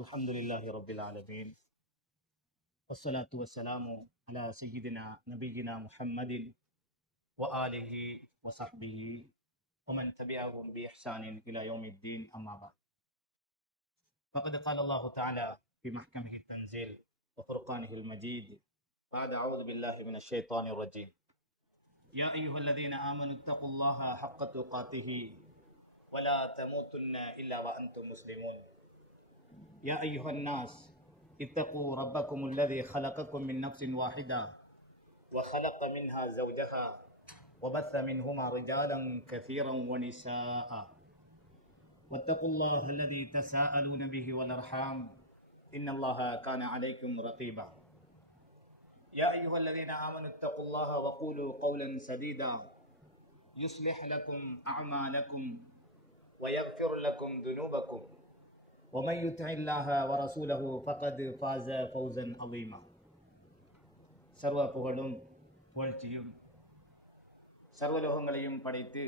الحمد لله رب العالمين والصلاة والسلام على سيدنا نبينا محمد وآله وصحبه ومن تبعهم بإحسان إلى يوم الدين أما بعد فقد قال الله تعالى في محكمه التنزيل وفرقانه المجيد بعد أعوذ بالله من الشيطان الرجيم يا أيها الذين آمنوا اتقوا الله حق تقاته ولا تموتن إلا وأنتم مسلمون يا أيها الناس اتقوا ربكم الذي خلقكم من نفس واحدة وخلق منها زوجها وبث منهما رجالا كثيرا ونساء واتقوا الله الذي تساءلون به والأرحام إن الله كان عليكم رقيبا يا أيها الذين آمنوا اتقوا الله وقولوا قولا سديدا يصلح لكم أعمالكم ويغفر لكم ذنوبكم ومن يطع الله ورسوله فقد فاز فوزا عظيما சர்வ புகழும் புகழ்ச்சியும் சர்வலோகங்களையும் படைத்து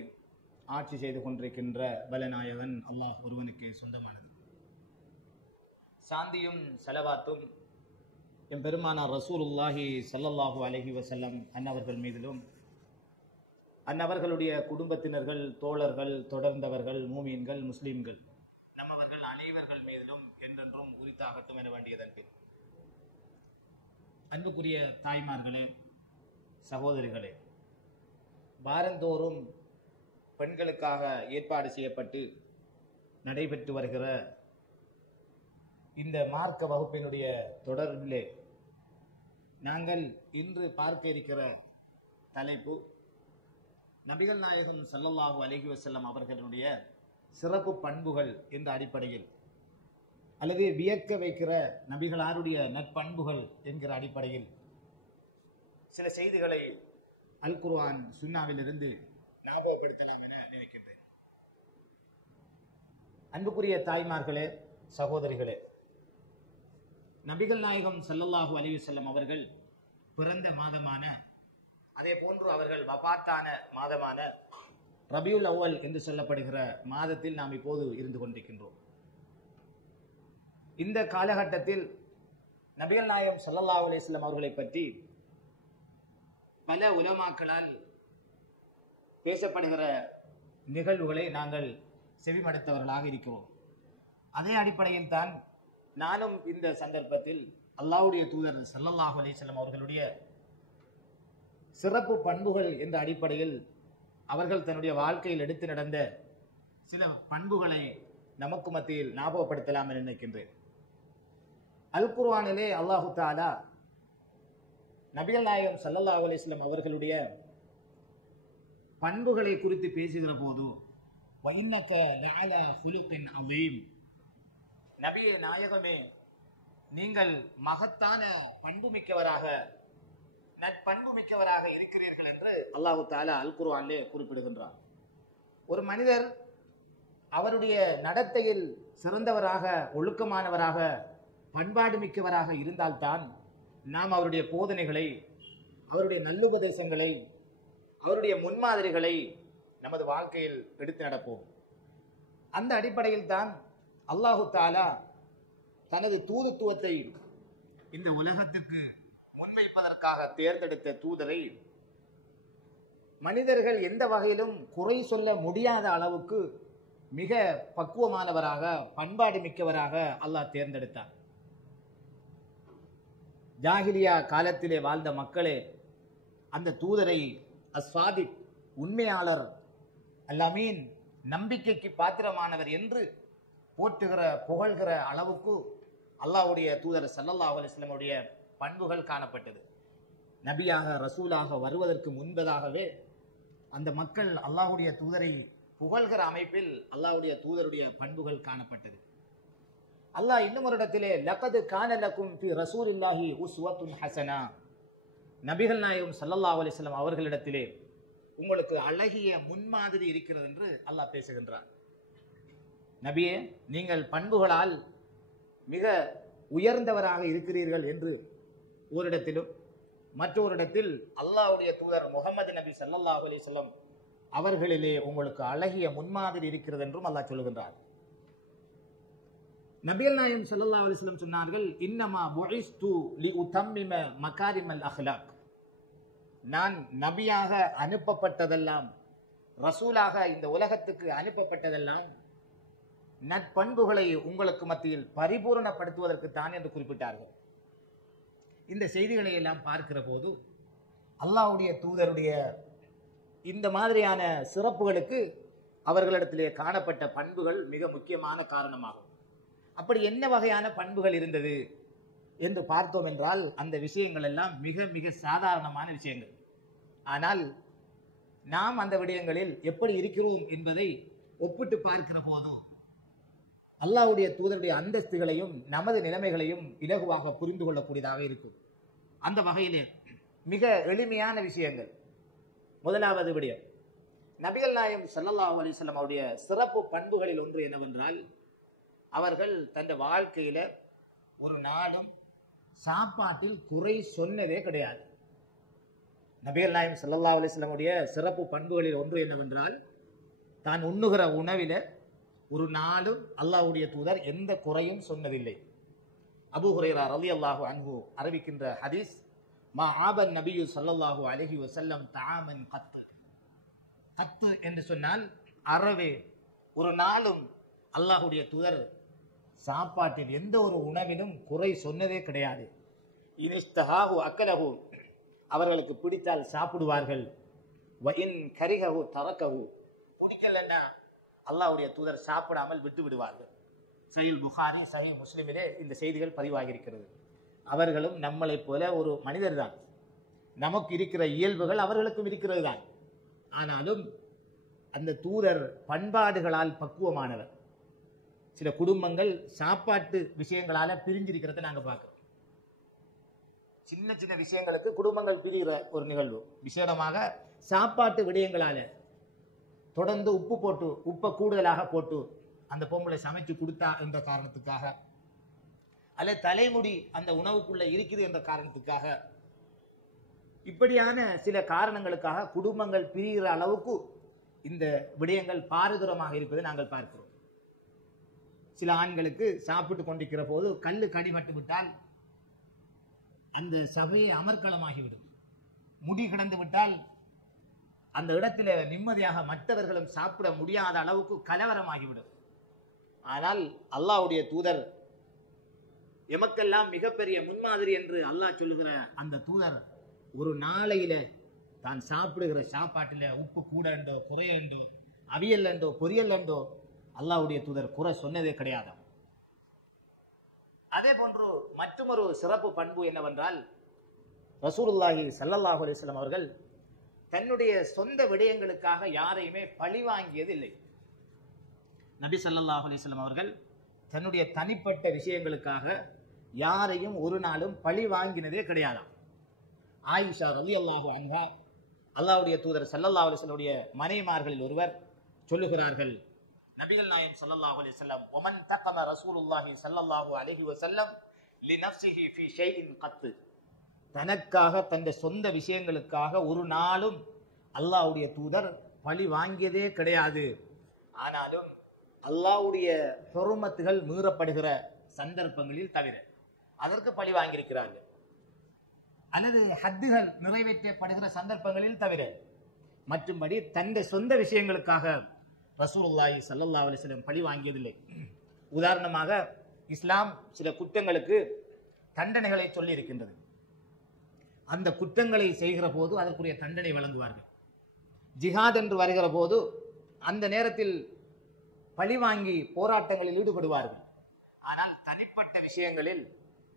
ஆட்சி செய்து கொண்டிருக்கின்ற பலநாயகன் அல்லாஹ் ஒருவனுக்கு சொந்தமானது. சாந்தியும் ஸலவாத்தும் எம்பெருமானார் ரசூலுல்லாஹி ஸல்லல்லாஹு அலைஹி வஸல்லம் அன்னவர்கள் மீதிலும் அன்னவர்களுடைய குடும்பத்தினர்கள், தோழர்கள், தொடர்ந்தவர்கள், மூமீன்கள், முஸ்லிம்கள் நம்மவர்கள் அனைவர்கள் மீதிலும் என்றென்றும் உரித்தாகட்டும் என வேண்டியதன் பின், அன்புக்குரிய தாய்மார்களே, சகோதரிகளே, வாரந்தோறும் பெண்களுக்காக ஏற்பாடு செய்யப்பட்டு நடைபெற்று வருகிற இந்த மார்க்க வகுப்பினுடைய தொடர்பிலே நாங்கள் இன்று பார்க்க இருக்கிற தலைப்பு நபிகள் நாயகம் ஸல்லல்லாஹு அலைஹி வஸல்லம் அவர்களுடைய சிறப்பு பண்புகள் என்ற அடிப்படையில், அல்லது வியக்க வைக்கிற நபிகளாருடைய நற்பண்புகள் என்கிற அடிப்படையில் சில செய்திகளை அல் குர்ஆன் சுன்னாவிலிருந்து ஞாபகப்படுத்தலாம் என நினைக்கின்றேன். அன்புக்குரிய தாய்மார்களே, சகோதரிகளே, நபிகள் நாயகம் ஸல்லல்லாஹு அலைஹி வஸல்லம் அவர்கள் பிறந்த மாதமான, அதே போன்று அவர்கள் வஃபாத்தான மாதமான ரபியுல் அவ்வல் என்று சொல்லப்படுகிற மாதத்தில் நாம் இப்போது இருந்து கொண்டிருக்கின்றோம். இந்த காலகட்டத்தில் நபிகள் நாயகம் ஸல்லல்லாஹு அலைஹி வஸல்லம் அவர்களை பற்றி பல உலமாக்களால் பேசப்படுகிற நிகழ்வுகளை நாங்கள் செவிமடுத்தவர்களாக இருக்கிறோம். அதே அடிப்படையில் தான் நானும் இந்த சந்தர்ப்பத்தில் அல்லாஹ்வுடைய தூதர் ஸல்லல்லாஹு அலைஹி வஸல்லம் அவர்களுடைய சிறப்பு பண்புகள் என்ற அடிப்படையில் அவர்கள் தன்னுடைய வாழ்க்கையில் எடுத்து நடந்த சில பண்புகளை நமக்கு மத்தியில் ஞாபகப்படுத்தலாம் என நினைக்கின்றேன். அல் குர்ஆனிலே அல்லாஹு தஆலா நபிகள் நாயகம் ஸல்லல்லாஹு அலைஹி வஸல்லம் அவர்களுடைய பண்புகளை குறித்து பேசுகிற போது வஇன்னக லஅலா ஹுலுகின் அதீம், நபியே நாயகமே, நீங்கள் மகத்தான பண்புமிக்கவராக, நற்பண்பு மிக்கவராக இருக்கிறீர்கள் என்று அல்லாஹு தஆலா அல் குர்ஆனிலே குறிப்பிடுகின்றார். ஒரு மனிதர் அவருடைய நடத்தையில் சிறந்தவராக, ஒழுக்கமானவராக, பண்பாடு மிக்கவராக இருந்தால்தான் நாம் அவருடைய போதனைகளை, அவருடைய நல்லுபதேசங்களை, அவருடைய முன்மாதிரிகளை நமது வாழ்க்கையில் எடுத்து நடப்போம். அந்த அடிப்படையில் தான் அல்லாஹு தஆலா தனது தூதுத்துவத்தை இந்த உலகத்துக்கு முன்வைப்பதற்காக தேர்ந்தெடுத்த தூதரை மனிதர்கள் எந்த வகையிலும் குறை சொல்ல முடியாத அளவுக்கு மிக பக்குவமானவராக, பண்பாடு மிக்கவராக அல்லாஹ் தேர்ந்தெடுத்தார். ஜாஹிலியா காலத்திலே வாழ்ந்த மக்களே அந்த தூதரை அஸ்வாதிக், உண்மையாளர், அல்-அமீன், நம்பிக்கைக்கு பாத்திரமானவர் என்று போற்றுகிற, புகழ்கிற அளவுக்கு அல்லாஹ்வுடைய தூதர் ஸல்லல்லாஹு அலைஹி வஸல்லம் உடைய பண்புகள் காணப்பட்டது. நபியாக, ரசூலாக வருவதற்கு முன்பதாகவே அந்த மக்கள் அல்லாஹ்வுடைய தூதரை புகழ்கிற அமைப்பில் அல்லாஹ்வுடைய தூதருடைய பண்புகள் காணப்பட்டது. அல்லாஹ் இன்னும் ஒரு இடத்திலே லகத் கான லகும் ஃபி ரசூலில்லாஹி உஸ்வத்துன் ஹஸனா, நபிகள் நாயகம் ஸல்லல்லாஹு அலைஹி வஸல்லம் அவர்களிடத்திலே உங்களுக்கு அழகிய முன்மாதிரி இருக்கிறது என்று அல்லாஹ் பேசுகின்றார். நபியே, நீங்கள் பண்புகளால் மிக உயர்ந்தவராக இருக்கிறீர்கள் என்று ஓரிடத்திலும், மற்றொரு இடத்தில் அல்லாஹ்வுடைய தூதர் முஹம்மது நபி ஸல்லல்லாஹு அலைஹி வஸல்லம் அவர்களிலே உங்களுக்கு அழகிய முன்மாதிரி இருக்கிறது என்றும் அல்லாஹ் சொல்லுகின்றார். நபிகள் நாயகம் ஸல்லல்லாஹு அலைஹி வஸல்லம் சொன்னார்கள், இன்னமா புஇஸ்து லிஉதம்மிம மகாரிமல் அஹ்லாக். நான் நபியாக அனுப்பப்பட்டதெல்லாம், ரசூலாக இந்த உலகத்துக்கு அனுப்பப்பட்டதெல்லாம் நற்பண்புகளை உங்களுக்கு மத்தியில் பரிபூரணப்படுத்துவதற்கு தான் என்று குறிப்பிட்டார்கள். இந்த செய்திகளை எல்லாம் பார்க்கிற போது அல்லாஹ்வுடைய தூதருடைய இந்த மாதிரியான சிறப்புகளுக்கு அவர்களிடத்திலே காணப்பட்ட பண்புகள் மிக முக்கியமான காரணமாகும். அப்படி என்ன வகையான பண்புகள் இருந்தது என்று பார்த்தோம் என்றால் அந்த விஷயங்கள் எல்லாம் மிக மிக சாதாரணமான விஷயங்கள். ஆனால் நாம் அந்த விடயங்களில் எப்படி இருக்கிறோம் என்பதை ஒப்பிட்டு பார்க்கிற போது அல்லாஹ்வுடைய தூதருடைய அந்தஸ்துகளையும் நமது நிலைமைகளையும் இலகுவாக புரிந்து கொள்ளக்கூடியதாக இருக்கும். அந்த வகையிலே மிக எளிமையான விஷயங்கள். முதலாவது விடயம், நபிகள் நாயகம் ஸல்லல்லாஹு அலைஹி வஸல்லம் அவருடைய சிறப்பு பண்புகளில் ஒன்று என்னவென்றால், அவர்கள் தந்த வாழ்க்கையில ஒரு நாளும் சாப்பாட்டில் குறை சொன்னதே கிடையாது. நபிகள் நாயகம் ஸல்லல்லாஹு அலைஹி வஸல்லம் உடைய சிறப்பு பண்புகளில் ஒன்று என்னவென்றால், தான் உண்ணுகிற உணவில ஒரு நாளும் அல்லாஹ்வுடைய தூதர் எந்த குறையும் சொன்னதில்லை. அபூ ஹுரைரா ரலியல்லாஹு அன்ஹு அறிவிக்கின்ற ஹதீஸ், மா ஆபன் நபியு ஸல்லல்லாஹு அலைஹி வஸல்லம் தஆமன் கத். கத்து என்று சொன்னால் அறவே, ஒரு நாளும் அல்லாஹ்வுடைய தூதர் சாப்பாட்டில் எந்த ஒரு உணவிலும் குறை சொன்னதே கிடையாது. இனிஸ்தஹாஹு அக்கலஹு, அவர்களுக்கு பிடித்தால் சாப்பிடுவார்கள். வ இன் கரிஹஹு தரக்கஹு, பிடிக்கலன்னா அல்லாஹ்வுடைய தூதர் சாப்பிடாமல் விட்டு விடுவார்கள். சஹீஹ் புகாரி, சஹீஹ் முஸ்லிமிலே இந்த செய்திகள் பதிவாகியிருக்கிறது. அவர்களும் நம்மளைப் போல ஒரு மனிதர் தான். நமக்கு இருக்கிற இயல்புகள் அவர்களுக்கும் இருக்கிறது தான். ஆனாலும் அந்த தூதர் பண்பாடுகளால் பக்குவமானவர். சில குடும்பங்கள் சாப்பாட்டு விஷயங்களால பிரிஞ்சிருக்கிறத நாங்கள் பார்க்கிறோம். சின்ன சின்ன விஷயங்களுக்கு குடும்பங்கள் பிரிகிற ஒரு நிகழ்வு, விசேடமாக சாப்பாட்டு விடயங்களால தொடர்ந்து உப்பை கூடுதலாக போட்டு அந்த பொம்பளை சமைச்சு கொடுத்தா என்ற காரணத்துக்காக, அல்ல தலைமுடி அந்த உணவுக்குள்ள இருக்குது என்ற காரணத்துக்காக, இப்படியான சில காரணங்களுக்காக குடும்பங்கள் பிரிகிற அளவுக்கு இந்த விடயங்கள் பாரதூரமாக இருப்பதை நாங்கள் பார்க்கிறோம். சில ஆண்களுக்கு சாப்பிட்டு கொண்டிருக்கிற போது கல்லு கடிபட்டு விட்டால் அந்த சபையை அமர்க்களமாகிவிடும். முடி கிடந்து விட்டால் அந்த இடத்துல நிம்மதியாக மற்றவர்களும் சாப்பிட முடியாத அளவுக்கு கலவரமாகிவிடும். ஆனால் அல்லாஹ்வுடைய தூதர் எமக்கெல்லாம் மிகப்பெரிய முன்மாதிரி என்று அல்லாஹ் சொல்லுகிற அந்த தூதர் ஒரு நாளையில தான் சாப்பிடுகிற சாப்பாட்டில் உப்பு கூட என்றோ குறையண்டோ அவியல் என்றோ பொரியல் என்றோ அல்லாஹ்வுடைய தூதர் குறை சொன்னதே கிடையாது. அதே போன்று மற்றொரு சிறப்பு பண்பு என்னவென்றால், ரசூலுல்லாஹி ஸல்லல்லாஹு அலைஹி வஸல்லம் அவர்கள் தன்னுடைய சொந்த விடயங்களுக்காக யாரையுமே பழி வாங்கியதில்லை. நபி ஸல்லல்லாஹு அலைஹி வஸல்லம் அவர்கள் தன்னுடைய தனிப்பட்ட விஷயங்களுக்காக யாரையும் ஒரு நாளும் பழி வாங்கினதே கிடையாது. ஆயிஷா ரலியல்லாஹு அன்ஹா, அல்லாஹ்வுடைய தூதர் ஸல்லல்லாஹு அலைஹி வஸல்லம் மனைவிமார்களில் ஒருவர் சொல்லுகிறார்கள், நபிகள் நாயகம் ஸல்லல்லாஹு அலைஹி வஸல்லம், வமன் தகம ரசூலுல்லாஹி ஸல்லல்லாஹு அலைஹி வஸல்லம் லினஃப்ஸிஹி ஃபீ ஷைஇன் கத், தனக்காக தன்னுடைய சொந்த விஷயங்களுக்காக ஒரு நாளும் அல்லாஹ்வுடைய தூதர் பழி வாங்கியதே கிடையாது. ஆனாலும் அல்லாஹ்வுடைய ஹுர்மத்துகள் மீறப்படுகிற சந்தர்ப்பங்களில் தவிர அதற்கு பழி வாங்கியிருக்கிறார்கள், அல்லது ஹத்துகள் நிறைவேற்றப்படுகிற சந்தர்ப்பங்களில் தவிர மற்றும்படி தன்னுடைய சொந்த விஷயங்களுக்காக ரசூலுல்லாஹி ஸல்லல்லாஹு அலைஹி வஸல்லம் பழி வாங்கியதில்லை. உதாரணமாக, இஸ்லாம் சில குற்றங்களுக்கு தண்டனைகளை சொல்லி இருக்கின்றது. அந்த குற்றங்களை செய்கிற போது அதற்குரிய தண்டனை வழங்குவார்கள். ஜிஹாத் என்று வருகிற போது அந்த நேரத்தில் பழி வாங்கி போராட்டங்களில் ஈடுபடுவார்கள். ஆனால் தனிப்பட்ட விஷயங்களில்,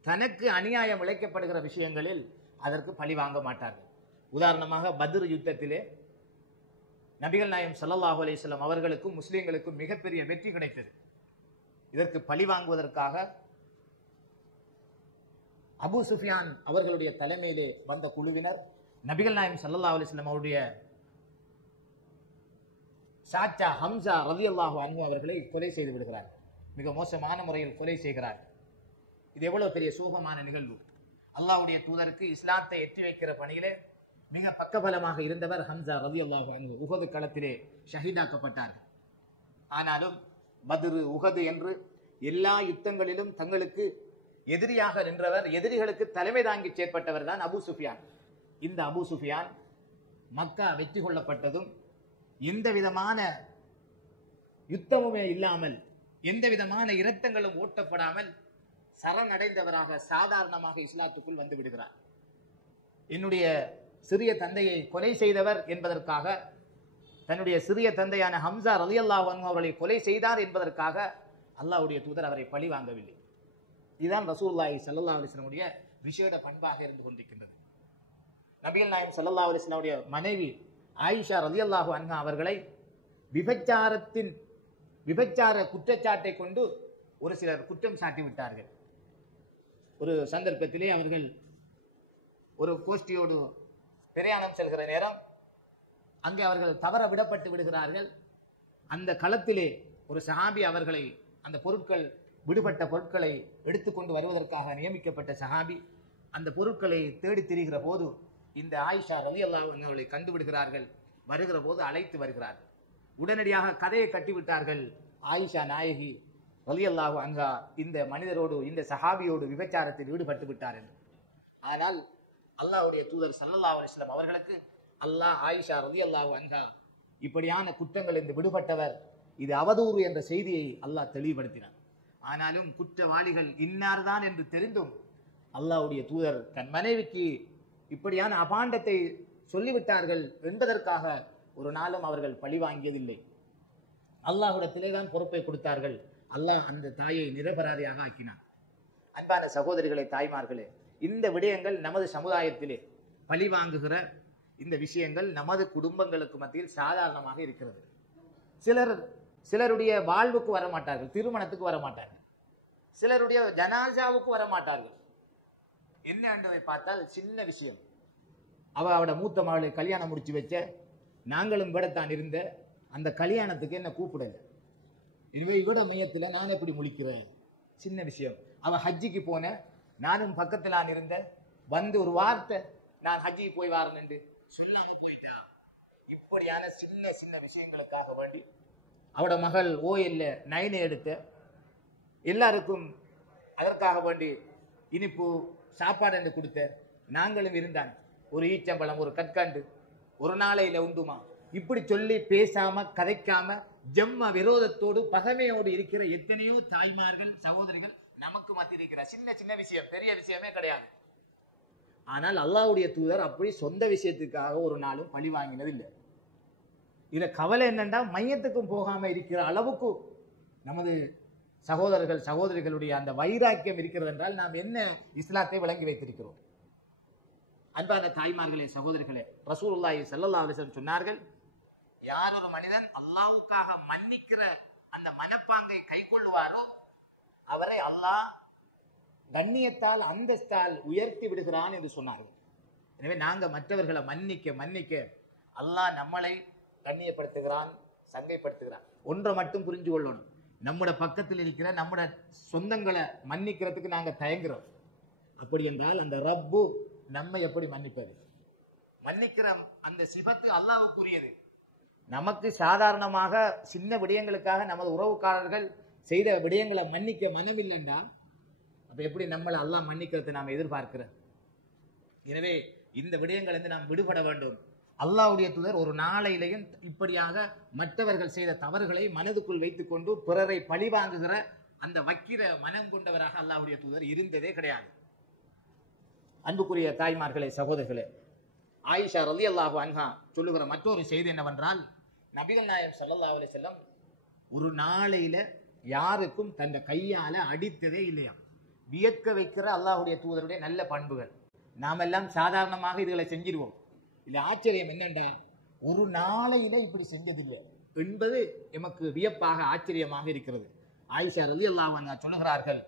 தனக்கு அநியாயம் இழைக்கப்படுகிற விஷயங்களில் அதற்கு பழி வாங்க மாட்டார்கள். உதாரணமாக, பத்ர் யுத்தத்திலே நபிகள் நாயகம் ஸல்லல்லாஹு அலைஹி வஸல்லம் அவர்களுக்கும் முஸ்லிம்களுக்கும் மிகப்பெரிய வெற்றி கிடைத்தது. இதற்கு பழி வாங்குவதற்காக அபூ சுஃபியான் அவர்களுடைய தலைமையிலே வந்த குழுவினர் நபிகள் நாயகம் ஸல்லல்லாஹு அலைஹி வஸல்லம் அவருடைய சாச்சா ஹம்சா ரலியல்லாஹு அன்ஹு அவர்களை கொலை செய்து விடுகிறார்கள். மிக மோசமான முறையில் கொலை செய்கிறார்கள். இது எவ்வளவு பெரிய சோகமான நிகழ்வு. அல்லாஹ்வுடைய தூதருக்கு இஸ்லாத்தை எட்டி வைக்கிற பணியிலே மிக பக்கபலமாக இருந்தவர் ஹம்சா ரலியல்லாஹு அன்ஹு. உஹது களத்திலே ஷஹீதாக்கப்பட்டார்கள். ஆனாலும் பத்ரு, உஹது என்று எல்லா யுத்தங்களிலும் தங்களுக்கு எதிரியாக நின்றவர், எதிரிகளுக்கு தலைமை தாங்கி செயற்பட்டவர் தான் அபூ சுஃபியான். இந்த அபூ சுஃபியான் மக்கா வெற்றி கொள்ளப்பட்டதும் எந்த விதமான யுத்தமுமே இல்லாமல், எந்த விதமான இரத்தங்களும் ஓட்டப்படாமல் சரணடைந்தவராக சாதாரணமாக இஸ்லாத்துக்குள் வந்து விடுகிறார். என்னுடைய சிறிய தந்தையை கொலை செய்தவர் என்பதற்காக, தன்னுடைய சிறிய தந்தையான ஹம்சா ரலியல்லாஹு அன்ஹு அவர்களை கொலை செய்தார் என்பதற்காக அல்லாஹ்வுடைய தூதர் அவரை பழி வாங்கவில்லை. இதுதான் ரசூலுல்லாஹி ஸல்லல்லாஹு அலைஹி வஸல்லம் விசேட பண்பாக இருந்து கொண்டிருக்கின்றது. நபிகள் நாயகம் ஸல்லல்லாஹு அலைஹி வஸல்லம் மனைவி ஆயிஷா ரலியல்லாஹு அன்ஹா அவர்களை விபச்சார குற்றச்சாட்டை கொண்டு ஒரு சிலர் குற்றம் சாட்டி விட்டார்கள். ஒரு சந்தர்ப்பத்திலே அவர்கள் ஒரு கோஷ்டியோடு பிரயாணம் செல்கிற நேரம் அங்கே அவர்கள் தவற விடப்பட்டு விடுகிறார்கள். அந்த களத்திலே ஒரு சஹாபி அவர்களை, அந்த பொருட்கள், விடுபட்ட பொருட்களை எடுத்துக்கொண்டு வருவதற்காக நியமிக்கப்பட்ட சஹாபி அந்த பொருட்களை தேடி திரிகிற போது இந்த ஆயிஷா ரலியல்லாஹு அன்ஹா அவர்களை கண்டுவிடுகிறார்கள். வருகிற போது அழைத்து வருகிறார்கள். உடனடியாக கதையை கட்டிவிட்டார்கள். ஆயிஷா நாயகி ரலியல்லாஹு அன்ஹா இந்த மனிதரோடு, இந்த சஹாபியோடு விபச்சாரத்தில் ஈடுபட்டு விட்டார் என்று. ஆனால் அல்லாஹ்வுடைய தூதர் ஸல்லல்லாஹு அலைஹி வஸல்லம் அவர்களுக்கு அல்லாஹ் ஆயிஷா ரலியல்லாஹு அன்ஹா இப்படியான குற்றங்கள் இருந்து விடுபட்டவர், இது அவதூறு என்ற செய்தியை அல்லாஹ் தெளிவுபடுத்தினார். ஆனாலும் குற்றவாளிகள் இன்னார்தான் என்று தெரிந்தும் அல்லாஹ்வுடைய தூதர் தன் மனைவிக்கு இப்படியான அபாண்டத்தை சொல்லிவிட்டார்கள் என்பதற்காக ஒரு நாளும் அவர்கள் பழி வாங்கியதில்லை. அல்லாஹ்விடத்திலே தான் பொறுப்பை கொடுத்தார்கள். அல்லாஹ் அந்த தாயை நிரபராதியாக ஆக்கினார். அன்பான சகோதரிகளே, தாய்மார்களே, இந்த விடயங்கள் நமது சமுதாயத்திலே பழி வாங்குகிற இந்த விஷயங்கள் நமது குடும்பங்களுக்கு மத்தியில் சாதாரணமாக இருக்கிறது. சிலருடைய வாழ்வுக்கு வரமாட்டார்கள், திருமணத்துக்கு வரமாட்டார்கள், சிலருடைய ஜனாசாவுக்கு வரமாட்டார்கள். என்ன என்பதை பார்த்தால் சின்ன விஷயம். அவட மூத்த மகளை கல்யாணம் முடிச்சு வச்ச, நாங்களும் விடத்தான் இருந்த அந்த கல்யாணத்துக்கு என்ன கூப்பிடல. எனவே இவட மையத்தில் நான் எப்படி முழிக்கிறேன், சின்ன விஷயம். அவ ஹஜ்ஜிக்கு போன, நானும் பக்கத்தில் நான் இருந்த, வந்து ஒரு வார்த்தை நான் ஹஜ்ஜிக்கு போய் வாரேன் என்று சொல்லாம போயிட்டா. இப்படியான சின்ன சின்ன விஷயங்களுக்காக வேண்டி அவட மகள் ஓஎல்ல 9 எடுத்த, எல்லாருக்கும் அதற்காக வேண்டி இனிப்பு சாப்பாடு என்று கொடுத்த, நாங்களும் இருந்தான். ஒரு ஈச்சம்பழம், ஒரு கற்காண்டு, ஒரு நாளையில உண்டுமா, இப்படி சொல்லி பேசாம கதைக்காம ஜம்ம விரோதத்தோடு பகைமையோடு இருக்கிற எத்தனையோ தாய்மார்கள், சகோதரிகள் நமக்கு மத்தியில் இருக்கிற சின்ன சின்ன விஷயம், பெரிய விஷயமே கிடையாது. ஆனால் அல்லாஹ்வுடைய தூதர் அப்படி சொந்த விஷயத்துக்காக ஒரு நாளும் பழி வாங்கினது இல்லை. இதுல கவலை என்னன்னா, மையத்துக்கும் போகாம இருக்கிற அளவுக்கு நமது சகோதரர்கள், சகோதரிகளுடைய அந்த வைராக்கியம் இருக்கிறது என்றால் நாம் என்ன இஸ்லாத்தை விளங்கி வைத்திருக்கிறோம். அன்பான தாய்மார்களே, சகோதரிகளே, ரசூலுல்லாஹி ஸல்லல்லாஹு அலைஹி வஸல்லம் சொன்னார்கள், யார் ஒரு மனிதன் அல்லாஹ்வுக்காக மன்னிக்கிற அந்த மனப்பாங்கை கைக்கொள்ளுவாரோ அவரை அல்லாஹ் கண்ணியத்தால், அந்தஸ்தால் உயர்த்தி விடுகிறான் என்று சொன்னார்கள். எனவே நாங்க மற்றவர்களை மன்னிக்க அல்லாஹ் நம்மளை கண்ணியப்படுத்துகிறான், சங்கைப்படுத்துகிறான். ஒன்றை மட்டும் புரிஞ்சு கொள்ளணும், நம்முட பக்கத்தில் இருக்கிற நம்முட சொந்தங்களை மன்னிக்கிறதுக்கு நாங்க தயங்குறோம். அப்படி என்றால் அந்த ரப்பு நம்ம எப்படி மன்னிப்பது? மன்னிக்கிற அந்த சிபத்து அல்லாஹ்வுக்குரியது. நமக்கு சாதாரணமாக சின்ன விடயங்களுக்காக நமது உறவுக்காரர்கள் செய்த விடயங்களை மன்னிக்க மனமில்லைண்டா அப்ப எப்படி நம்மளை அல்லாஹ் மன்னிக்கிறதை நாம் எதிர்பார்க்கிறோம்? எனவே இந்த விடயங்கள் இருந்து நாம் விடுபட வேண்டும். அல்லாஹ்வுடைய தூதர் ஒரு நாளையிலையும் இப்படியாக மற்றவர்கள் செய்த தவறுகளை மனதுக்குள் வைத்துக் கொண்டு பிறரை பழி வாங்குகிற அந்த வக்கிர மனம் கொண்டவராக அல்லாஹ்வுடைய தூதர் இருந்ததே கிடையாது. அன்புக்குரிய தாய்மார்களே, சகோதரர்களே, ஆயிஷா ரலியல்லாஹு அன்ஹா சொல்லுகிற மற்றொரு செய்தி என்னவென்றால், நபிகள் நாயகம் ஸல்லல்லாஹு அலைஹி வஸல்லம் ஒரு நாளையில யாருக்கும் தன் கையால அடித்ததே இல்லையா. வியக்க வைக்கிற அல்லாஹ்வுடைய தூதருடைய நல்ல பண்புகள். நாமெல்லாம் சாதாரணமாக இதுகளை செஞ்சிருவோம். இல்ல ஆச்சரியம் என்னண்டா, ஒரு நாளையில இப்படி செஞ்சதில்லை என்பது எமக்கு வியப்பாக, ஆச்சரியமாக இருக்கிறது. ஆயிஷா ரலியல்லாஹு அன்ஹா சொல்லுகிறார்கள்,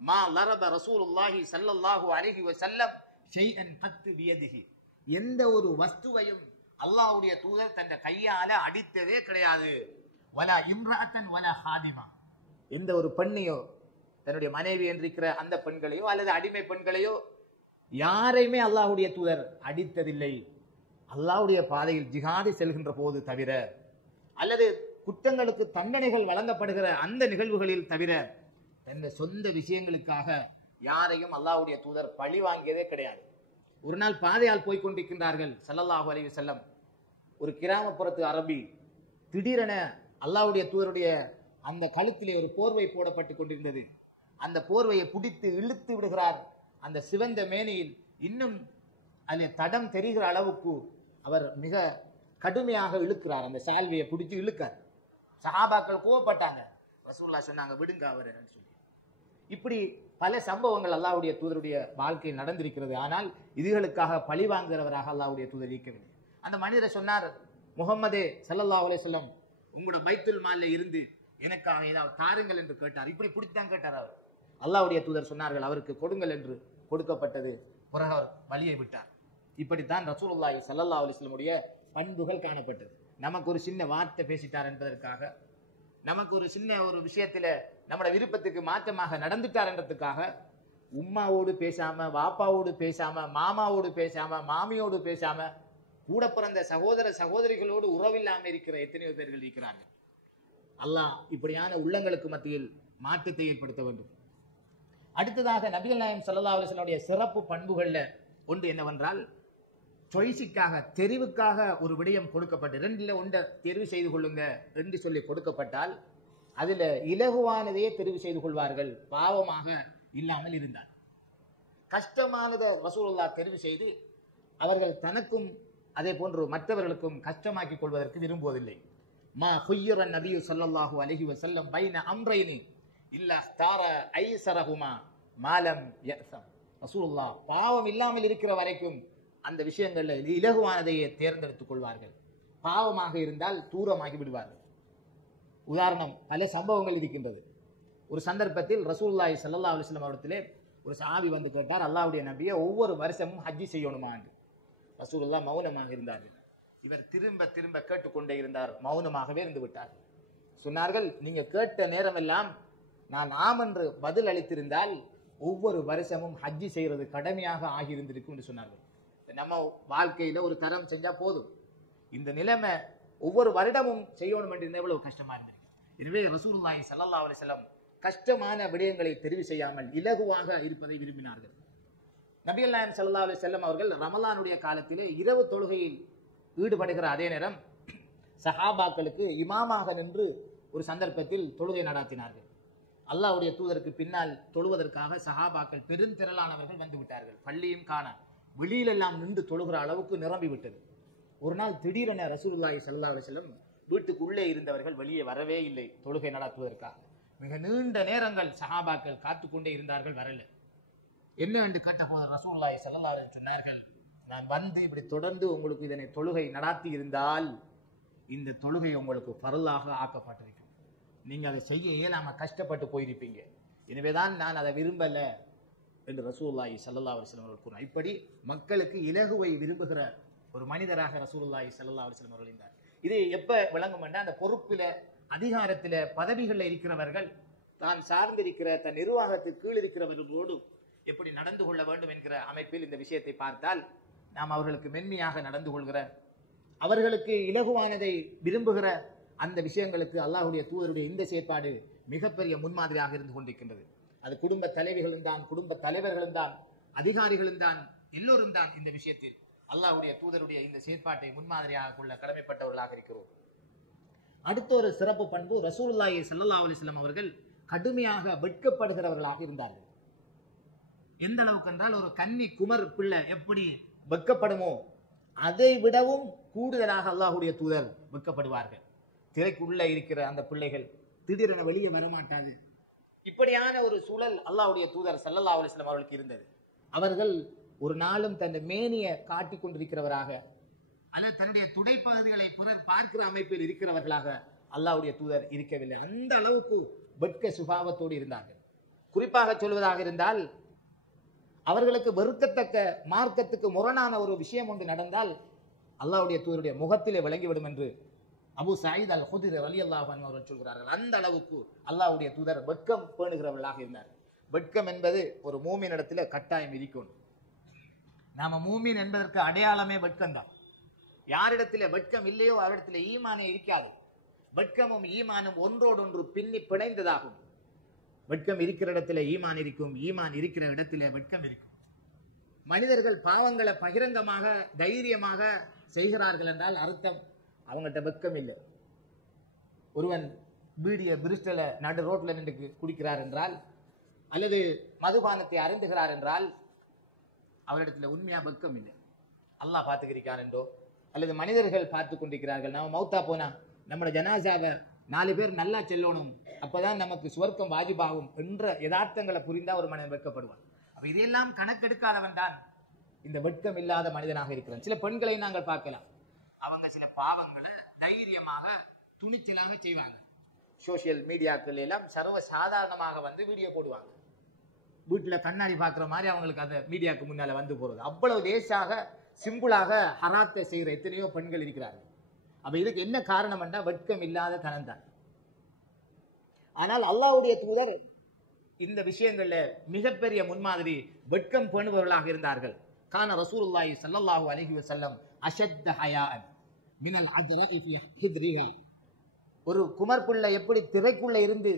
மா லரப ரசூலுல்லாஹி ஸல்லல்லாஹு அலைஹி வஸல்லம் ஷைஅன் கத் பியதிஹி, எந்த ஒரு வஸ்துவையும் அல்லாஹ்வுடைய தூதர் தன் கையால அடித்ததே கிடையாது. வலா இம்ரஅத்தன் வலா ஹாதிமா, எந்த ஒரு பெண்ணையோ, தன்னுடைய மனைவி என்றிருக்கிற அந்த பெண்களையோ அல்லது அடிமை பெண்களையோ யாரையுமே அல்லாஹ்வுடைய தூதர் அடித்ததில்லை. அல்லாஹ்வுடைய பாதையில் ஜிஹாது செல்கின்ற போது தவிர, அல்லது குற்றங்களுக்கு தண்டனைகள் வழங்கப்படுகிற அந்த நிகழ்வுகளில் தவிர தன்னுடைய சொந்த விஷயங்களுக்காக யாரையும் அல்லாஹ்வுடைய தூதர் பழி வாங்கியதே கிடையாது. ஒரு நாள் பாதையால் போய் கொண்டிருக்கின்றார்கள் ஸல்லல்லாஹு அலைஹி வஸல்லம். ஒரு கிராமப்புறத்து அரபி திடீரென அல்லாஹ்வுடைய தூதருடைய அந்த கழுத்திலே ஒரு போர்வை போடப்பட்டு கொண்டிருந்தது. அந்த போர்வையை பிடித்து இழுத்து விடுகிறார். அந்த சிவந்த மேனியில் இன்னும் அதில் தடம் தெரிகிற அளவுக்கு அவர் மிக கடுமையாக இழுக்கிறார். அந்த சால்வையை பிடிச்சி இழுக்கார். சஹாபாக்கள் கோவப்பட்டாங்க. ரசூலுல்லாஹ் சொன்னாங்க, விடுங்க அவர் சொல்லி. இப்படி பல சம்பவங்கள் அல்லாஹ்வுடைய தூதருடைய வாழ்க்கையில் நடந்திருக்கிறது. ஆனால் இதுகளுக்காக பழி வாங்குகிறவராக அல்லாஹ்வுடைய தூதர் இருக்கவில்லை. அந்த மனிதர் சொன்னார், முஹம்மதே ஸல்லல்லாஹு அலைஹி வஸல்லம், உங்களோட பைத்துல் மால்ல இருந்து எனக்காக ஏதாவது தாருங்கள் என்று கேட்டார். இப்படி பிடித்தான் கேட்டார் அவர். அல்லாஹ்வுடைய தூதர் சொன்னார்கள், அவருக்கு கொடுங்கள் என்று கொடுக்கப்பட்டது. பிறகு அவர் வழியை விட்டார். இப்படித்தான் ரசூலுல்லாஹி ஸல்லல்லாஹு அலைஹி வஸல்லமுடைய பண்புகள் காணப்பட்டது. நமக்கு ஒரு சின்ன வார்த்தை பேசிட்டார் என்பதற்காக, நமக்கு ஒரு சின்ன ஒரு விஷயத்துல நம்மளோட விருப்பத்துக்கு மாற்றமாக நடந்துட்டார் என்றதுக்காக உம்மாவோடு பேசாம, வாப்பாவோடு பேசாம, மாமாவோடு பேசாம, மாமியோடு பேசாம, கூட பிறந்த சகோதர சகோதரிகளோடு உறவில்லாமல் இருக்கிற எத்தனையோ பேர்கள் இருக்கிறார்கள். அல்லாஹ் இப்படியான உள்ளங்களுக்கு மத்தியில் மாற்றத்தை ஏற்படுத்த வேண்டும். அடுத்ததாக நபிகள் நாயகம் ஸல்லல்லாஹு அலைஹி வஸல்லம் சிறப்பு பண்புகள்ல ஒன்று என்னவென்றால், சாய்ஸுக்காக, தெரிவுக்காக ஒரு விடயம் கொடுக்கப்பட்டு, ரெண்டுல ஒன்றை தெரிவு செய்து கொள்ளுங்க என்று சொல்லி கொடுக்கப்பட்டால் அதுல இலகுவானதையே தெரிவு செய்து கொள்வார்கள், பாவமாக இல்லாமல் இருந்தார். கஷ்டமானதை ரசூலுல்லாஹ் தெரிவு செய்து அவர்கள் தனக்கும் அதே போன்று மற்றவர்களுக்கும் கஷ்டமாக்கிக் கொள்வதற்கு விரும்புவதில்லை. மா ஹுய்யிர நபியு ஸல்லல்லாஹு அலைஹி வஸல்லம் பைன அம்ரைனி இல்லா இக்தார ஐஸரஹுமா மாலம் யஸம். ரசூலுல்லாஹ் பாவம் இல்லாமல் இருக்கிற வரைக்கும் அந்த விஷயங்கள்ல இலகுவானதையே தேர்ந்தெடுத்துக் கொள்வார்கள். பாவமாக இருந்தால் தூரமாகி விடுவார்கள். உதாரணம், பல சம்பவங்கள் இருக்கின்றது. ஒரு சந்தர்ப்பத்தில் ரசூலுல்லாஹி ஸல்லல்லாஹு அலைஹி வஸல்லம் அவர்களிடத்திலே ஒரு சஹாபி வந்து கேட்டார், அல்லாஹ்வுடைய நபியை ஒவ்வொரு வருஷமும் ஹஜ்ஜி செய்யணுமா என்று. ரசூலுல்லாஹ் மௌனமாக இருந்தார்கள். இவர் திரும்ப திரும்ப கேட்டுக்கொண்டே இருந்தார், மௌனமாகவே இருந்து விட்டார். சொன்னார்கள், நீங்க கேட்ட நேரமெல்லாம் நான் ஆம் என்று பதில் அளித்திருந்தால் ஒவ்வொரு வருஷமும் ஹஜ்ஜி செய்யறது கடமையாக ஆகியிருந்திருக்கும் என்று சொன்னார்கள். நம்ம வாழ்க்கையில ஒரு தரம் செஞ்சா போதும், இந்த நிலைமை ஒவ்வொரு வருடமும் செய்யணும் என்று எவ்வளவு கஷ்டமா இருந்திருக்கு. எனவே ரசூலுல்லாஹி ஸல்லல்லாஹு அலைஹி வஸல்லம் கஷ்டமான விடயங்களை தெரிவு செய்யாமல் இலகுவாக இருப்பதை விரும்பினார்கள். நபிகள் நாயகம் ஸல்லல்லாஹு அலைஹி வஸல்லம் அவர்கள் ரமலானுடைய காலத்திலே இரவு தொழுகையில் ஈடுபடுகிற அதே நேரம் சஹாபாக்களுக்கு இமாமாக நின்று ஒரு சந்தர்ப்பத்தில் தொழுகை நடாத்தினார்கள். அல்லாஹ்வுடைய தூதருக்கு பின்னால் தொழுவதற்காக சஹாபாக்கள் பெருந்திரளானவர்கள் வந்து விட்டார்கள். பள்ளியும் காண வெளியிலெல்லாம் நின்று தொழுகிற அளவுக்கு நிரம்பி விட்டது. ஒரு நாள் திடீரென ரசூலுல்லாஹி ஸல்லல்லாஹு அலைஹி வஸல்லம் வீட்டுக்குள்ளே இருந்தவர்கள் வெளியே வரவே இல்லை தொழுகை நடத்துவதற்காக. மிக நீண்ட நேரங்கள் சஹாபாக்கள் காத்துக்கொண்டே இருந்தார்கள், வரல. என்ன என்று கேட்டபோது ரசூலுல்லாஹி ஸல்லல்லாஹு அலைஹி வஸல்லம் சொன்னார்கள், நான் வந்து இப்படி தொடர்ந்து உங்களுக்கு இதனை தொழுகை நடாத்தி இருந்தால் இந்த தொழுகை உங்களுக்கு ஃபர்லாக ஆக்கப்பட்டிருக்கும். நீங்க அதை செய்ய இயலாம கஷ்டப்பட்டு போயிருப்பீங்க. எனவேதான் நான் அதை விரும்பல என்று ரசூலுல்லாஹி ஸல்லல்லாஹு அலைஹி வஸல்லம் அவர்கள் கூறினார். இப்படி மக்களுக்கு இலகுவை விரும்புகிற ஒரு மனிதராக ரசூலுல்லாஹி ஸல்லல்லாஹு அலைஹி வஸல்லம் அவர்கள் இருந்தார். இது எப்ப விளங்கும் என்றால், அந்த பொறுப்பில, அதிகாரத்தில, பதவிகளில் இருக்கிறவர்கள் தான் சார்ந்திருக்கிற தன் நிர்வாகத்துக்கு கீழ் இருக்கிறவர்களோடு எப்படி நடந்து கொள்ள வேண்டும் என்கிற அமைப்பில் இந்த விஷயத்தை பார்த்தால் நாம் அவர்களுக்கு மென்மையாக நடந்து கொள்கிற, அவர்களுக்கு இலகுவானதை விரும்புகிற அந்த விஷயங்களுக்கு அல்லாஹ்வுடைய தூதருடைய இந்த செயற்பாடு மிகப்பெரிய முன்மாதிரியாக இருந்து கொண்டிருக்கின்றது. அது குடும்ப தலைவிகளும் தான், குடும்ப தலைவர்களும் தான், அதிகாரிகளும் தான், எல்லோரும் தான் இந்த விஷயத்தில் அல்லாஹ்வுடைய தூதருடைய இந்த செயற்பாட்டை முன்மாதிரியாக கொள்ள கடமைப்பட்டவர்களாக இருக்கிறோம். அடுத்த ஒரு சிறப்பு பண்பு, ரசூலுல்லாஹி ஸல்லல்லாஹு அலைஹி வஸல்லம் அவர்கள் கடுமையாக வெட்கப்படுகிறவர்களாக இருந்தார்கள். எந்த அளவுக்கு என்றால், ஒரு கன்னி குமர் பிள்ளை எப்படி வெட்கப்படுமோ அதை விடவும் கூடுதலாக அல்லாஹ்வுடைய தூதர் வெட்கப்படுவார்கள். திரைக்குள்ள இருக்கிற அந்த பிள்ளைகள் திடீரென வெளியே வரமாட்டாது. இப்படியான ஒரு சூழல் அல்லாஹ்வுடைய தூதர் ஸல்லல்லாஹு அலைஹி வஸல்லம் அவர்களுக்கு இருந்தது. அவர்கள் ஒரு நாளும் தன் மேனியை காட்டிக் கொண்டிருக்கிறவராக, அல்லது தன்னுடைய துடைப்பகுதிகளை பிறர் பார்க்கிற அமைப்பில் இருக்கிறவர்களாக அல்லாஹ்வுடைய தூதர் இருக்கவில்லை. அந்த அளவுக்கு வெட்க சுபாவத்தோடு இருந்தார்கள். குறிப்பாக சொல்வதாக இருந்தால், அவர்களுக்கு வெறுக்கத்தக்க, மார்க்கத்துக்கு முரணான ஒரு விஷயம் ஒன்று நடந்தால் அல்லாஹ்வுடைய தூதருடைய முகத்திலே விளங்கிவிடும் என்று அபு சயீத் அல் குத்ரி ரலியல்லாஹு அன்ஹு அவர்கள் சொல்கிறார்கள். அந்த அளவுக்கு அல்லாஹ்வுடைய தூதர் வெட்கம் பேணுகிறவர்களாக இருந்தார். வெட்கம் என்பது ஒரு மூமின் இடத்துல கட்டாயம் இருக்கணும். நாம மூமின் என்பதற்கு அடையாளமே வெட்கம் தான். யாரிடத்திலே வெட்கம் இல்லையோ அவரிடத்திலே ஈமானே இருக்காது. வெட்கமும் ஈமானும் ஒன்றோடொன்று பின்னி பிணைந்ததாகும். வெட்கம் இருக்கிற இடத்துல ஈமான் இருக்கும், ஈமான் இருக்கிற இடத்துல வெட்கம் இருக்கும். மனிதர்கள் பாவங்களை பகிரங்கமாக தைரியமாக செய்கிறார்கள் என்றால் அர்த்தம் அவங்கள்ட்ட வெட்கம் இல்லை. ஒருவன் பீடிய பிரிஸ்டல நடு ரோட்ல நின்று குடிக்கிறார் என்றால், அல்லது மதுபானத்தை அருந்துகிறார் என்றால் அவரிடத்துல உண்மையா வெட்கம் இல்லை. அல்லாஹ் பார்த்துக்கிறான் என்றோ அல்லது மனிதர்கள் பார்த்து கொண்டிருக்கிறார்கள், நம்ம மௌத்தா போனா நம்மளோட ஜனாசாவை 4 பேர் நல்லா செல்லணும், அப்பதான் நமக்கு சுவர்க்கம் வாஜிபாகும் என்ற யதார்த்தங்களை புரிந்தா ஒரு மனிதன் வெட்கப்படுவான். அப்ப இதையெல்லாம் கணக்கெடுக்காதவன் தான் இந்த வெட்கம் இல்லாத மனிதனாக இருக்கிறான். சில பெண்களை நாங்கள் பார்க்கலாம், அவங்க சில பாவங்களை தைரியமாக துணிச்சலாக செய்வாங்க. சோசியல் மீடியாக்கள் எல்லாம் சர்வ சாதாரணமாக வந்து வீடியோ போடுவாங்க. வீட்டுல கண்ணாடி பார்க்குற மாதிரி அவங்களுக்கு அந்த மீடியாவுக்கு முன்னால வந்து போறது. அவ்வளவு லேசாக சிம்பிளாக ஹராத்தை செய்கிற எத்தனையோ பெண்கள் இருக்கிறார்கள். அப்ப இதுக்கு என்ன காரணம் என்றால் வெட்கம் இல்லாத தனம் தான். ஆனால் அல்லாஹ்வுடைய தூதர் இந்த விஷயங்கள்ல மிகப்பெரிய முன்மாதிரி வெட்கம் பேணுபவர்களாக இருந்தார்கள். கான ரசூலுல்லாஹி ஸல்லல்லாஹு அலைஹி வஸல்லம் அஷத்த ஹயாஅன் மினல் அஜ்ரஇ ஃபீ ஹித்ரிஹா. ஒரு குமர்புள்ள எப்படி திரைக்குள்ள இருந்து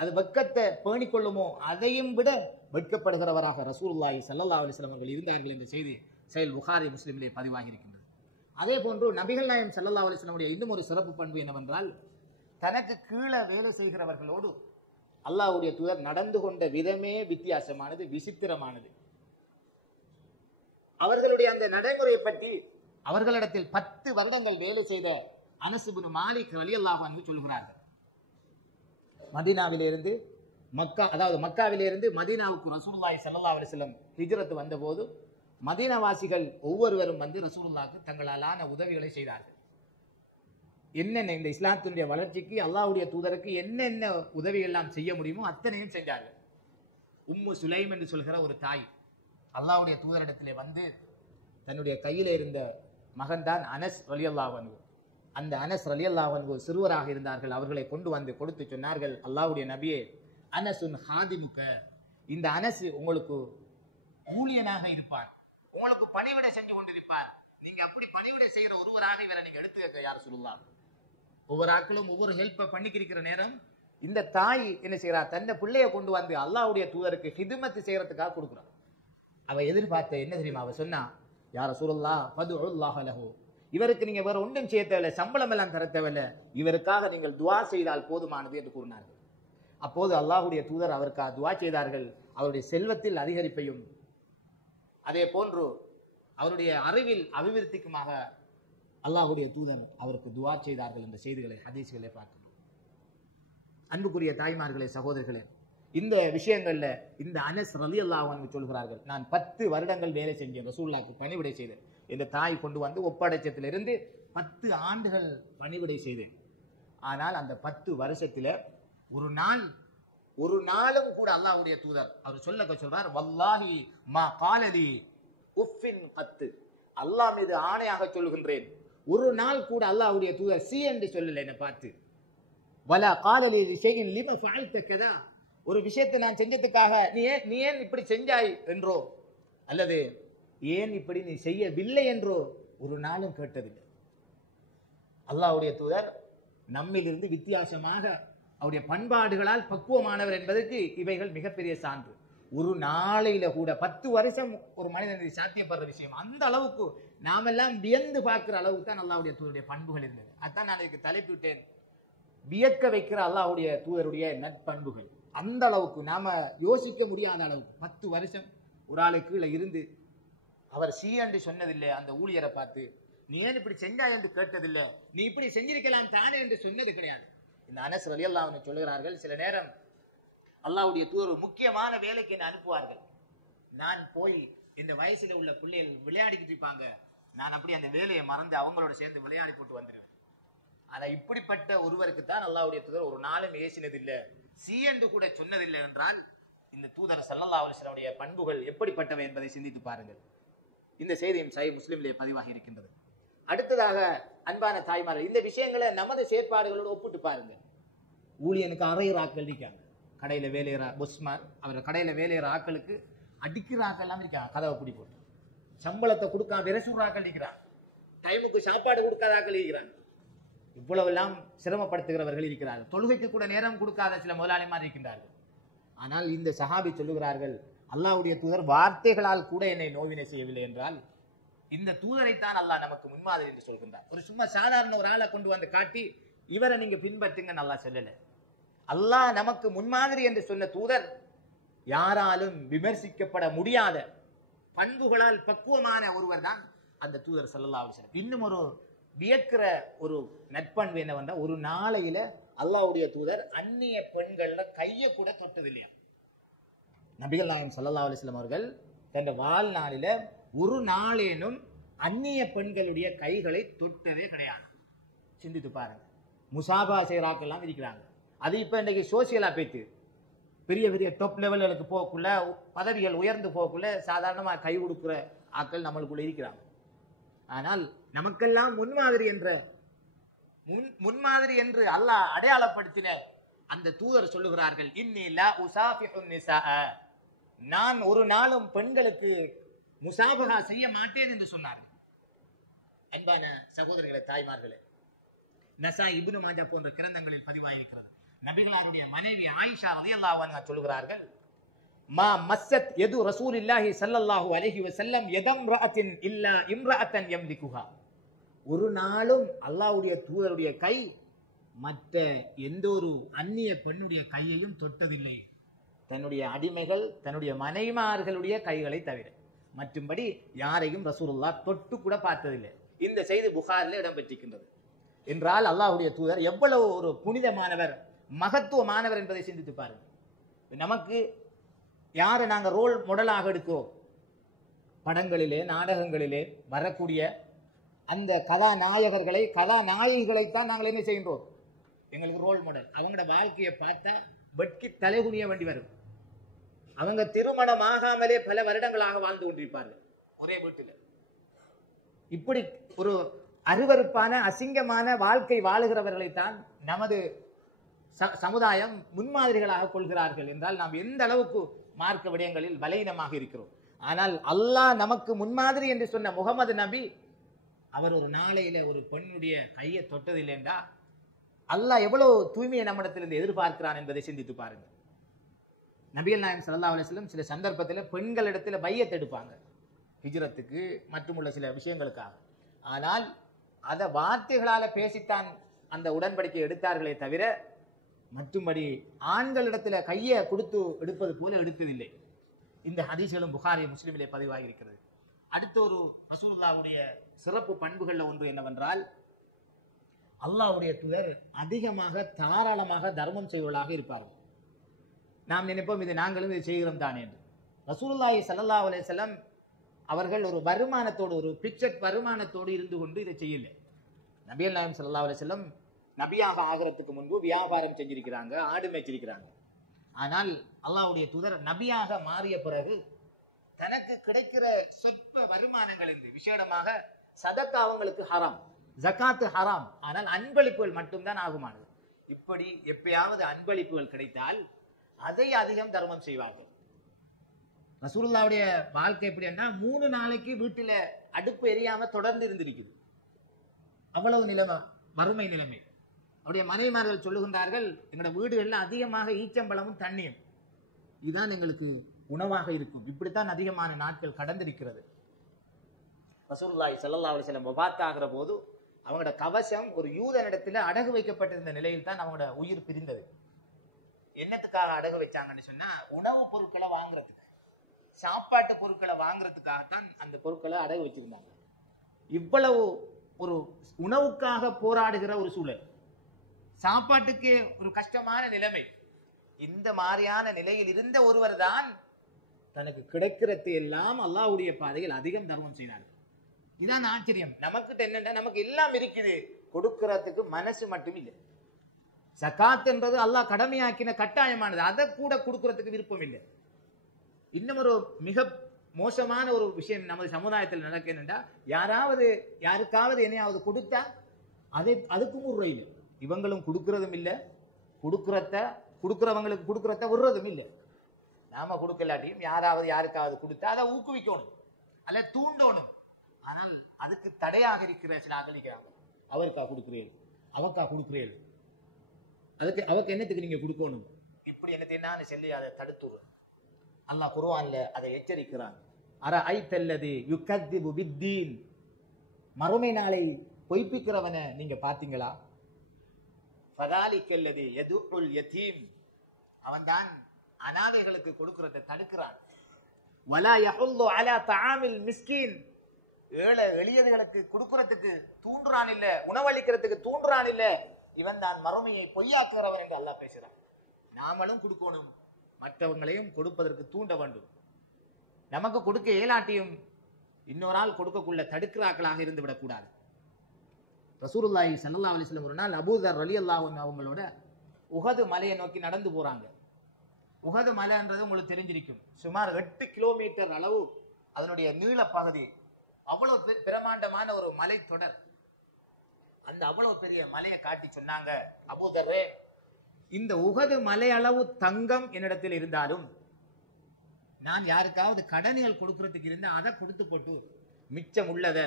அது வெட்கத்தை பேணிக்கொள்ளுமோ அதையும் விட வெட்கப்படுகிறவராக ரசூலுல்லாஹி ஸல்லல்லாஹு அலைஹி வஸல்லம் அவர்கள் இருந்தார்கள் என்ற செய்தி சஹீஹ் புகாரி முஸ்லிமிலே பதிவாகி இருக்கின்றது. அதே போன்று நபிகள் நாயகம் ஸல்லல்லாஹு அலைஹி வஸல்லம் இன்னும் ஒரு சிறப்பு பண்பு என்னவென்றால், தனக்கு கீழே வேலை செய்கிறவர்களோடு அல்லாஹ்வுடைய தூதர் நடந்து கொண்ட விதமே வித்தியாசமானது, விசித்திரமானது. அவர்களுடைய அந்த நடைமுறையை பற்றி அவர்களிடத்தில் 10 வருடங்கள் வேலை செய்த அனஸ் இப்னு மாலிக் ரலியல்லாஹு அன்ஹு சொல்கிறார்கள். மதீனாவிலிருந்து மக்காவிலிருந்து மதீனாவுக்கு ரசூலுல்லாஹி ஸல்லல்லாஹு அலைஹி வஸல்லம் ஹிஜ்ரத் வந்தபோது மதீனாவாசிகள் ஒவ்வொருவரும் வந்து ரசூலுல்லாஹ்க்கு தங்களாலான உதவிகளை செய்தார்கள். என்னென்ன இந்த இஸ்லாத்தினுடைய வளர்ச்சிக்கு அல்லாஹ்வுடைய தூதருக்கு என்னென்ன உதவி எல்லாம் செய்ய முடியுமோ அத்தனையும் செஞ்சார்கள். உம்மு சுலைம் என்று சொல்கிற ஒரு தாய் அல்லாஹ்வுடைய தூதரிடத்திலே வந்து தன்னுடைய கையில இருந்த மகன்தான் அனஸ் ரலியல்லாஹு அன்ஹு. அந்த அனஸ் ரலியல்லாஹு அன்ஹு சிறுவராக இருந்தார்கள். அவர்களை கொண்டு வந்து கொடுத்து சொன்னார்கள், அல்லாஹ்வுடைய நபியே, அனசுன் ஹாதிமுக, இந்த அனஸ் உங்களுக்கு ஊழியனாக இருப்பார், உங்களுக்கு பணிவிடை செஞ்சு கொண்டிருப்பார். நீங்க அப்படி பணிவிடை செய்கிற ஒருவராக இவரை நீங்க எடுத்துக்க யார் சொல்லலாம். ஒவ்வொரு ஆட்களும் ஒவ்வொரு ஹெல்ப்பை பண்ணிக்கிற நேரம் இந்த தாய் என்ன செய்யறா, தன்னை பிள்ளைய கொண்டு வந்து அல்லாஹ்வுடைய தூதருக்கு ஹிதுமத்து செய்யறதுக்காக கொடுக்குறான். அவ எதிர்பார்த்த என்ன தெரியுமா, அவ சொன்னா, யார் ரசூலுல்லாஹ் ஃபதுல்லாஹ லஹு, இவருக்கு நீங்க வேற ஒன்றும் செய்ய தேவையில்லை, சம்பளம் எல்லாம் தர தேவையில்லை, இவருக்காக நீங்கள் துவா செய்தால் போதுமானது என்று கூறினார்கள். அப்போது அல்லாஹ்வுடைய தூதர் அவருக்காக துவா செய்தார்கள். அவருடைய செல்வத்தில் அதிகரிப்பையும் அதே போன்று அவருடைய அறிவில் அபிவிருத்திக்குமாக அல்லாஹ்வுடைய தூதர் அவருக்கு துவா செய்தார்கள் என்ற செய்திகளை ஹதீஸ்களை பார்க்கிறோம். அன்புக்குரிய தாய்மார்களே, சகோதரர்களே, இந்த விஷயங்கள்ல இந்த அனஸ் ரலியல்லாஹு அன்ஹு சொல்கிறார்கள், நான் 10 வருடங்கள் வேலை செஞ்சேன், ரசூலுல்லாஹ்க்கு பணிவிடை செய்தேன். இந்த தாய் கொண்டு வந்து ஒப்படைச்சத்திலிருந்து 10 ஆண்டுகள் பணிவிடை செய்தேன். ஆனால் அந்த 10 வருஷத்துல ஒரு நாளும் கூட அல்லாஹ்வுடைய தூதர் அவர் சொல்றார், வல்லாஹி மா காலலி உஃபின் கத்து, அல்லாஹ் மீது ஆணையாக சொல்கின்றேன், ஒரு நாள் கூட அல்லாஹ்வுடைய தூதர் சி என்று சொல்லல என்னை பார்த்து. வலா காலலி ஷைஇன் லிமா ஃபஅல்த கதா, ஒரு விஷயத்தை நான் செஞ்சதுக்காக நீ ஏன் இப்படி செஞ்சாய் என்றோ அல்லது ஏன் இப்படி நீ செய்யவில்லை என்றோ ஒரு நாளும் கேட்டதில்லை. அல்லாஹ்வுடைய தூதர் நம்மிலிருந்து வித்தியாசமாக அவருடைய பண்பாடுகளால் பக்குவமானவர் என்பதற்கு இவைகள் மிகப்பெரிய சான்று. ஒரு நாளையில கூட 10 வருஷம் ஒரு மனிதனுக்கு சாத்தியப்படுற விஷயம். அந்த அளவுக்கு நாமெல்லாம் வியந்து பார்க்கிற அளவுக்கு தான் அல்லாஹ்வுடைய தூதருடைய பண்புகள் இருந்தது. அதான் நான் இதுக்கு தலைப்பிட்டேன், வியக்க வைக்கிற அல்லாஹ்வுடைய தூதருடைய நற்பண்புகள். அந்த அளவுக்கு நாம யோசிக்க முடியாத அளவுக்கு 10 வருஷம் ஒரு ஆளுக்கு கீழே இருந்து அவர் சி என்று சொன்னதில்லை. அந்த ஊழியரை பார்த்து நீ ஏன் இப்படி செஞ்சா என்று கேட்டதில்லை, நீ இப்படி செஞ்சிருக்கலாம் தானே என்று சொன்னது கிடையாது. இந்த அனஸ் ரலியல்லாஹு அன்ஹு சொல்கிறார்கள், சில நேரம் அல்லாஹ்வுடைய தூதர் முக்கியமான வேலைக்கு என்ன அனுப்புவார்கள். நான் போய் இந்த வயசுல உள்ள பிள்ளைகள் விளையாடிக்கிட்டு இருப்பாங்க, நான் அப்படி அந்த வேலையை மறந்து அவங்களோட சேர்ந்து விளையாடி போட்டு வந்துடுவேன். ஆனா இப்படிப்பட்ட ஒருவருக்கு தான் அல்லாஹ்வுடைய தூதர் ஒரு நாளும் ஏசினதில்லை, சி என்று கூட சொன்னதில்லை என்றால் இந்த தூதர் ஸல்லல்லாஹு அலைஹி வஸல்லம் பண்புகள் எப்படிப்பட்டவை என்பதை சிந்தித்து பாருங்கள். இந்த செய்தியும் சஹீஹ் முஸ்லிமிலே பதிவாகி இருக்கின்றது. அடுத்ததாக அன்பான தாய்மார்கள், இந்த விஷயங்களை நமது செயற்பாடுகளோடு ஒப்பிட்டு பாருங்க. ஊழியனுக்கு அறையிற ஆக்கள் இருக்காங்க, கடையில வேலையிற பொஸ்மார், அவர் கடையில வேலையிற ஆக்களுக்கு அடிக்கிற ஆக்கள் எல்லாம் இருக்காங்க, கதவை பிடி போட்டு சம்பளத்தை கொடுக்காம விரசுற ஆக்கள் இருக்கிறாங்க, டைமுக்கு சாப்பாடு கொடுக்காத ஆக்கள் இருக்கிறாங்க, இவ்வளவு எல்லாம் சிரமப்படுத்துகிறவர்கள் இருக்கிறார்கள், தொழுகைக்கு கூட நேரம் கொடுக்காத சில முதலாளிமார் இருக்கின்றார்கள். ஆனால் இந்த சஹாபி சொல்லுகிறார்கள், அல்லாஹ்வுடைய தூதர் வார்த்தைகளால் கூட என்னை நோவினை செய்யவில்லை என்றால் இந்த தூதரைத்தான் அல்லாஹ் நமக்கு முன்மாதிரி என்று சொல்கின்றார். ஒரு சும்மா சாதாரண ஒரு ஆளை கொண்டு வந்து காட்டி இவரை நீங்க பின்பற்றுங்க நல்லா சொல்லல. அல்லாஹ் நமக்கு முன்மாதிரி என்று சொன்ன தூதர் யாராலும் விமர்சிக்கப்பட முடியாத பண்புகளால் பக்குவமான ஒருவர் தான் அந்த தூதர் ஸல்லல்லாஹு அலைஹி வஸல்லம். இன்னும் ஒரு வியக்கிற ஒரு நட்பண்பு என்னவென்றா, ஒரு நாளையில அல்லாஹ்வுடைய தூதர் அந்நிய பெண்கள்ல கையை கூட தொட்டது இல்லையா. நபிகள் நாயகம் ஸல்லல்லாஹு அலைஹி வஸல்லம் அவர்கள் தன் வாழ்நாளில ஒரு நாளேனும் அந்நிய பெண்களுடைய கைகளை தொட்டதே கிடையாது. சிந்தித்து பாருங்க. முசாபா செய்யறாக்கெல்லாம் இருக்கிறாங்க. அது இப்ப இன்னைக்கு சோசியலா போயிட்டு பெரிய பெரிய டாப் லெவல்களுக்கு போகக்குள்ள, பதவிகள் உயர்ந்து போகக்குள்ள சாதாரணமா கை கொடுக்குற ஆக்கள் நம்மளுக்குள்ள இருக்கிறாங்க. ஆனால் நமக்கெல்லாம் முன்மாதிரி என்று அல்லாஹ் அடையாளப்படுத்தின அந்த தூதர் சொல்லுகிறார்கள், இன்னி லா உசாஃபிஹுன் நிஸாஅ, நான் ஒரு நாளும் பெண்களுக்கு முசாபஹா செய்ய மாட்டேன் என்று சொன்னார்கள். அன்பான சகோதரர்களே, தாய்மார்களே, நசாய், இப்னு மாஜா போன்ற கிரந்தங்களில் பதிவாயிருக்கிறது. நபிகளாருடைய மனைவி ஆயிஷா ரலியல்லாஹு அன்ஹா சொல்லுகிறார்கள், மா மஸ்ஸத் யது ரசூலில்லாஹி ஸல்லல்லாஹு அலைஹி வஸல்லம் யதம்ரஅத்தின் இல்லா இம்ரஅத்தன் யம்லிகுஹா. ஒரு நாளும் அல்லாஹ்வுடைய தூதருடைய கை மற்ற எந்த ஒரு அந்நிய பெண்ணுடைய கையையும் தொட்டதில்லை, தன்னுடைய அடிமைகள் தன்னுடைய மனைவிமார்களுடைய கைகளை தவிர. மற்றும்படி யாரையும் ரசூலுல்லாஹ் தொட்டு கூட பார்த்ததில்லை. இந்த செய்தி புகாரில் இடம்பெற்றிருக்கின்றது. என்றால் அல்லாஹ்வுடைய தூதர் எவ்வளவு ஒரு புனிதமானவர், மகத்துவமானவர் என்பதை சிந்தித்து பாருங்க. நமக்கு யாரை நாங்கள் ரோல் மாடலாக எடுக்கிறோம்? படங்களிலே, நாடகங்களிலே வரக்கூடிய அந்த கதாநாயகர்களை, கதாநாயகிகளைத்தான் நாங்கள் என்ன செய்கின்றோம்? எங்களுக்கு ரோல் மாடல். அவங்களோட வாழ்க்கையை பார்த்தா வெட்கி தலைகுனிய வேண்டி வரும். அவங்க திருமணம் ஆகாமலே பல வருடங்களாக வாழ்ந்து கொண்டிருப்பார்கள் ஒரே வீட்டில். இப்படி ஒரு அருவருப்பான அசிங்கமான வாழ்க்கை வாழுகிறவர்களைத்தான் நமது சமுதாயம் முன்மாதிரிகளாக கொள்கிறார்கள். என்றால் நாம் எந்த அளவுக்கு மார்க்க விடயங்களில் பலவீனமாக இருக்கிறோம். ஆனால் அல்லாஹ் நமக்கு முன்மாதிரி என்று சொன்ன முகமது நபி, அவர் ஒரு நாளையில ஒரு பெண்ணுடைய கையை தொட்டதில்லை என்றா அல்லாஹ் எவ்வளவு தூய்மையை நம்மிடத்திலிருந்து எதிர்பார்க்கிறான் என்பதை சிந்தித்து பாருங்க. நபிகள் நாயகம் ஸல்லல்லாஹு அலைஹி வஸல்லம் சில சந்தர்ப்பத்தில் பெண்களிடத்துல பையத் எடுப்பாங்க, ஹிஜ்ரத்துக்கு மற்றும் உள்ள சில விஷயங்களுக்காக. ஆனால் அதை வார்த்தைகளால பேசித்தான் அந்த உடன்படிக்கை எடுத்தார்களே தவிர மற்றும்படி ஆண்களிடத்துல கையை கொடுத்து எடுப்பது போல எடுத்ததில்லை. இந்த ஹதீஸ்களும் புகாரி முஸ்லிமிலே பதிவாகி இருக்கிறது. அடுத்த ஒரு ரசூலுல்லாஹ்வுடைய சிறப்பு பண்புகள்ல ஒன்று என்னவென்றால், அல்லாஹ்வுடைய தூதர் அதிகமாக தாராளமாக தர்மம் செய்வதாக இருப்பார்கள். நாம் நினைப்போம் இது நாங்களும் இதை செய்கிறோம் தானே என்று. ரசூலுல்லாஹி ஸல்லல்லாஹு அலைஹி வஸல்லம் அவர்கள் ஒரு வருமானத்தோடு, ஒரு பிக்சட் வருமானத்தோடு இருந்து கொண்டு இதை செய்யல. நபிகள் நாயகம் ஸல்லல்லாஹு அலைஹி வஸல்லம் நபியாக ஆகிறதுக்கு முன்பு வியாபாரம் செஞ்சிருக்கிறாங்க, ஆடு மேய்ச்சிருக்கிறாங்க. ஆனால் அல்லாஹ்வுடைய தூதர் நபியாக மாறிய பிறகு தனக்கு கிடைக்கிற சொற்ப வருமானங்கள் இருந்து, விசேடமாக சதக்கா அவங்களுக்கு ஹராம், ஜகாத்து ஹராம், ஆனால் அன்பளிப்புகள் மட்டும்தான் ஆகுமானது. இப்படி எப்பயாவது அன்பளிப்புகள் கிடைத்தால் அதை அதிகம் தர்மம் செய்வார்கள். ரசூலுல்லாஹ்வுடைய வாழ்க்கை எப்படின்னா, 3 நாளைக்கு வீட்டில அடுப்பு எரியாம தொடர்ந்து இருந்திருக்குது. அவ்வளவு நிலைமை, வறுமை நிலைமை. அவருடைய மனைவிமார்கள் சொல்லுகின்றார்கள், எங்களோட வீடுகள்ல அதிகமாக ஈச்சம்பழமும் தண்ணியும் இதுதான் எங்களுக்கு உணவாக இருக்கும். இப்படித்தான் அதிகமான நாட்கள் கடந்திருக்கிறது. ரசூலுல்லாஹி ஸல்லல்லாஹு அலைஹி வஸல்லம் வஃபாத் ஆகிற போது அவங்களோட கவசம் ஒரு யூதனிடத்துல அடகு வைக்கப்பட்டிருந்த நிலையில் தான் அவங்களோட உயிர் பிரிந்தது. என்னத்துக்காக அடகு வச்சாங்கன்னு சொன்னா, உணவு பொருட்களை வாங்குறதுக்கு, சாப்பாட்டு பொருட்களை வாங்குறதுக்காகத்தான் அந்த பொருட்களை அடகு வச்சிருந்தாங்க. இவ்வளவு ஒரு உணவுக்காக போராடுகிற ஒரு சூழல், சாப்பாட்டுக்கு ஒரு கஷ்டமான நிலைமை, இந்த மாதிரியான நிலையில் இருந்த ஒருவர் தான் தனக்கு கிடைக்கிறது எல்லாம் அல்லாஹ்வுடைய பாதையில் அதிகம் தர்மம் செய்தார். இதான் ஆச்சரியம். நமக்கு என்னன்னா, நமக்கு எல்லாம் இருக்குது, கொடுக்கிறதுக்கு மனசு மட்டும் இல்லை. ஜகாத் என்பது அல்லாஹ் கடமையாக்கின கட்டாயமானது, அதை கூட கொடுக்கறதுக்கு விருப்பம் இல்லை. இன்னும் ஒரு மிக மோசமான ஒரு விஷயம் நமது சமுதாயத்தில் நடக்குதுன்னா, யாருக்காவது என்னையாவது கொடுத்தா அதுக்கும் ஒரு இல்லை. இவங்களும் கொடுக்கறதும் இல்லை, கொடுக்கிறவங்களுக்கு கொடுக்கறத விடுறதும் இல்லை. நாம கொடுக்கலாட்டியும் யாருக்காவது கொடுத்தா அதை ஊக்குவிக்கணும், அல்ல தூண்டணும். ஆனால் அதுக்கு தடையாக இருக்கிற சில அகலிக்கிறாங்க. அவருக்கா கொடுக்கிறீர்கள், அவக்கா கொடுக்கிறீர்கள், அவக்கு என்னத்துக்கு நீங்க கொடுக்கணும், இப்படி என்ன தின்னான்னு சொல்லி அதை தடுத்துரு. அல்லாஹ் குர்ஆன்ல அதை எச்சரிக்கிறான். அரஐத்தல்லதி யுகத்திபு பித்தீன், மறுமை நாளை பொய்ப்பிக்கிறவனை நீங்க பாத்தீங்களா? ஃபதாலிக்கல்லதி யதுஉல் யதீம், அவன்தான் அனாதைகளுக்கு கொடுக்கிறதை தடுக்கிறான். வலா யஹுல்லு அலா தஆமில் மிஸ்கீன், ஏழை எளியர்களுக்கு கொடுக்கிறதுக்கு தூண்டுறான் இல்ல, உணவளிக்கிறதுக்கு தூண்டுறான் இல்ல, இவன் தான் மறுமையை பொய்யாக்குறவன் என்று அல்லாஹ் பேசுறான். நாமளும் கொடுக்கணும், மற்றவங்களையும் கொடுப்பதற்கு தூண்ட வேண்டும். நமக்கு கொடுக்க இயலாட்டியும் இன்னொரு ஆள் கொடுக்கக்குள்ள தடுக்கிறாக்களாக இருந்து விடக்கூடாது. ரசூலுல்லாஹி ஸல்லல்லாஹு அலைஹி வஸல்லம் ஒரு நாள் அபூதர் ரலியல்லாஹு அன்ஹு அவங்களோட உஹது மலையை நோக்கி நடந்து போறாங்க. உஹது மலைன்றது உங்களுக்கு தெரிஞ்சிருக்கும். சுமார் 8 கிலோமீட்டர் அளவு அதனுடைய நீள பகுதி. அவ்வளவு பிரமாண்டமான ஒரு மலை தொடர். அந்த அவ்வளவு பெரிய மலையை காட்டி சொன்னாங்க, அபூதர்ரே, இந்த உஹது மலை அளவு தங்கம் என்னிடத்தில் இருந்தாலும் நான் யாருக்காவது கடன்கள் கொடுக்கறதுக்கு இருந்தா அதை கொடுத்து போட்டு மிச்சம் உள்ளத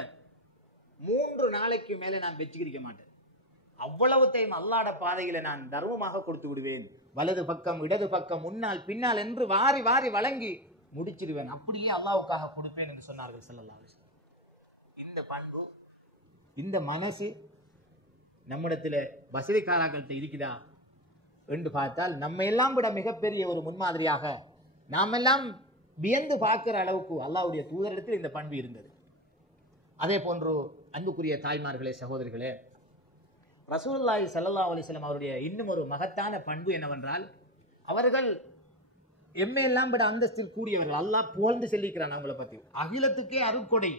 3 நாளைக்கு மேல நான் வெச்சுக்கிரிக்க மாட்டேன். அவ்வளவுத்தையும் அல்லாஹ்வுடைய பாதையில நான் தர்மமாக கொடுத்து விடுவேன். வலது பக்கம் இடது பக்கம் முன்னால் பின்னால் என்று வாரி வாரி வழங்கி முடிச்சிடுவேன். அப்படியே அல்லாஹ்வுக்காக கொடுப்பேன் என்று சொன்னார்கள் ஸல்லல்லாஹு அலைஹி வஸல்லம். இந்த பண்பு, இந்த மனசு நம்மிடத்துல வசதிக்காரர்கள்ட்ட இருக்குதா என்று பார்த்தால் நம்ம எல்லாம் விட மிகப்பெரிய ஒரு முன்மாதிரியாக நாம் எல்லாம் வியந்து பார்க்கிற அளவுக்கு அல்லாஹ்வுடைய தூதரிடத்தில் இந்த பண்பு இருந்தது. அதே போன்று அன்புக்குரிய தாய்மார்களே, சகோதரிகளே, ரசூலுல்லாஹி ஸல்லல்லாஹு அலைஹி வஸல்லம் அவருடைய இன்னும் ஒரு மகத்தான பண்பு என்னவென்றால், அவர்கள் எம்மையெல்லாம் விட அந்தஸ்தில் கூடியவர்கள். அல்லாஹ் புகழ்ந்து சொல்லிக்கிறான் அவங்களை பத்தி. அகிலத்துக்கே அருட்கொடை.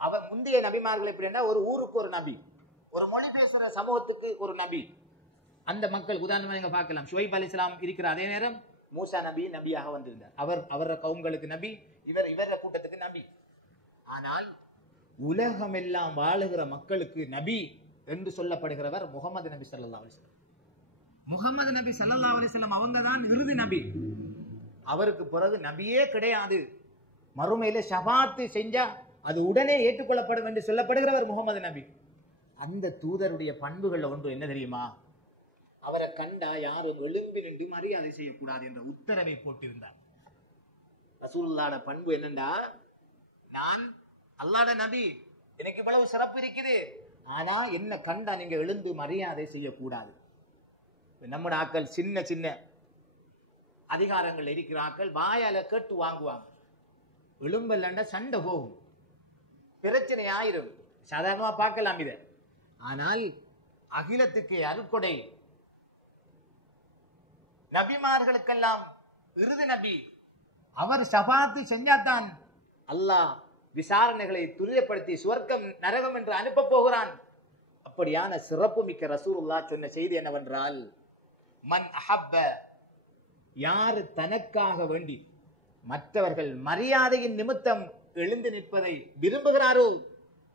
அவர் முந்தைய நபிமார்கள் எப்படின்னா, ஒரு ஊருக்கு ஒரு நபி, ஒரு மொழி பேசுற சமூகத்துக்கு ஒரு நபி. அந்த மக்கள் உதாரணமாக நீங்க பார்க்கலாம், ஷுவைப் அலைஹிஸ்ஸலாம் இருக்கிற அதே நேரம் மூசா நபி நபியாக வந்திருந்தார். அவர கவுங்களுக்கு நபி, இவர கூட்டத்துக்கு நபி. ஆனால் உலகமெல்லாம் வாழுகிற மக்களுக்கு நபி என்று சொல்லப்படுகிறவர் முகமது நபி ஸல்லல்லாஹு அலைஹி வஸல்லம். முகமது நபி ஸல்லல்லாஹு அலைஹி வஸல்லம் அவங்க தான் இறுதி நபி. அவருக்கு பிறகு நபியே கிடையாது. மறுமையில ஷஃபாத் செஞ்சா அது உடனே ஏற்றுக்கொள்ளப்படும் என்று சொல்லப்படுகிறவர் முகமது நபி. அந்த தூதருடைய பண்புகள் ஒன்று என்ன தெரியுமா? அவரை கண்டா யாரும் எழும்பி நின்று மரியாதை செய்யக்கூடாது என்ற உத்தரவை போட்டிருந்தார். ரசூலுல்லாஹ்வுடைய பண்பு என்னண்டா, நான் அல்லாஹ்வுடைய நபி, எனக்கு இவ்வளவு சிறப்பு இருக்குது, ஆனா என்ன கண்டா நீங்க எழுந்து மரியாதை செய்யக்கூடாது. நம்முடைய ஆக்கள் சின்ன சின்ன அதிகாரங்கள் இருக்கிற ஆக்கள் வாயால கேட்டு வாங்குவாங்க. எழும்பல்லண்டா சண்டை போகும், பிரச்சனை ஆயிரும். சாதாரணமா பார்க்கலாம் இத. ஆனால் அகிலத்துக்கு அருட்கொடை, நபிமார்களுக்கெல்லாம் இறுதி நபி, அவர் ஷஃபாத் செஞ்சாதான் அல்லாஹ் விசாரணைகளை துரிதப்படுத்தி சுவர்க்கம் நரகம் என்று அனுப்ப போகிறான். அப்படியான சிறப்பு மிக்க ரசூலுல்லாஹ் சொன்ன செய்தி என்னவென்றால், மன் அஹப்ப, யார் தனக்காக வேண்டி மற்றவர்கள் மரியாதையின் நிமித்தம் எழுந்து நிற்பதை விரும்புகிறாரோ,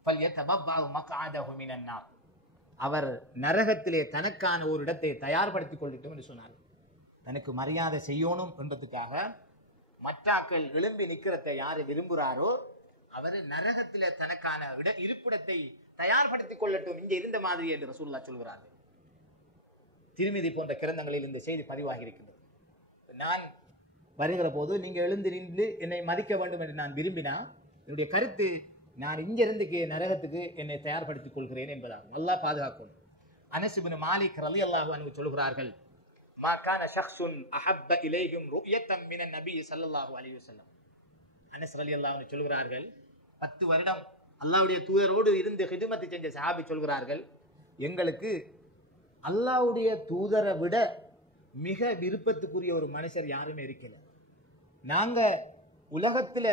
ஃபல்யதபவ்வஅ மக்அதஹு மினன் நார், அவர் நரகத்திலே தனக்கான ஒரு இடத்தை தயார்படுத்திக் கொள்ளட்டும் என்று சொன்னார். தனக்கு மரியாதை செய்யணும் என்பதற்காக மற்றாக்கள் எழும்பி நிற்கிறதை யாரு விரும்புகிறாரோ அவர் நரகத்திலே தனக்கான இருப்பிடத்தை தயார்படுத்திக் கொள்ளட்டும், இங்கே இருந்த மாதிரி என்று ரசூலுல்லாஹ் சொல்கிறார்கள். திருமிதி போன்ற கிரந்தங்களில் இந்த செய்தி பதிவாகி இருக்கின்றது. நான் வருகிற போது நீங்க எழுந்து நின்று என்னை மதிக்க வேண்டும் என்று நான் விரும்பினா, என்னுடைய கருத்து நான் இங்கிருந்து நரகத்துக்கு என்னை தயார்படுத்திக் கொள்கிறேன் என்பதாகும். அல்லாஹ் பாதுகாக்கும். அனஸ் இப்னு மாலிக் ரலியல்லாஹு அன்ஹு சொல்கிறார்கள், மா கான ஷக்ஸுன் அஹப்ப இலைஹிம் ருயத்தம் மினன் நபி ஸல்லல்லாஹு அலைஹி வஸல்லம். அனஸ் ரலியல்லாஹு அன்ஹு சொல்கிறார்கள், 10 வருடம் அல்லாஹ்வுடைய தூதரோடு இருந்து ஹிதுமத் செஞ்ச சஹாபி சொல்கிறார்கள், எங்களுக்கு அல்லாஹ்வுடைய தூதரை விட மிக விருப்பத்துக்குரிய ஒரு மனுஷர் யாருமே இருக்கல. நாங்க உலகத்துல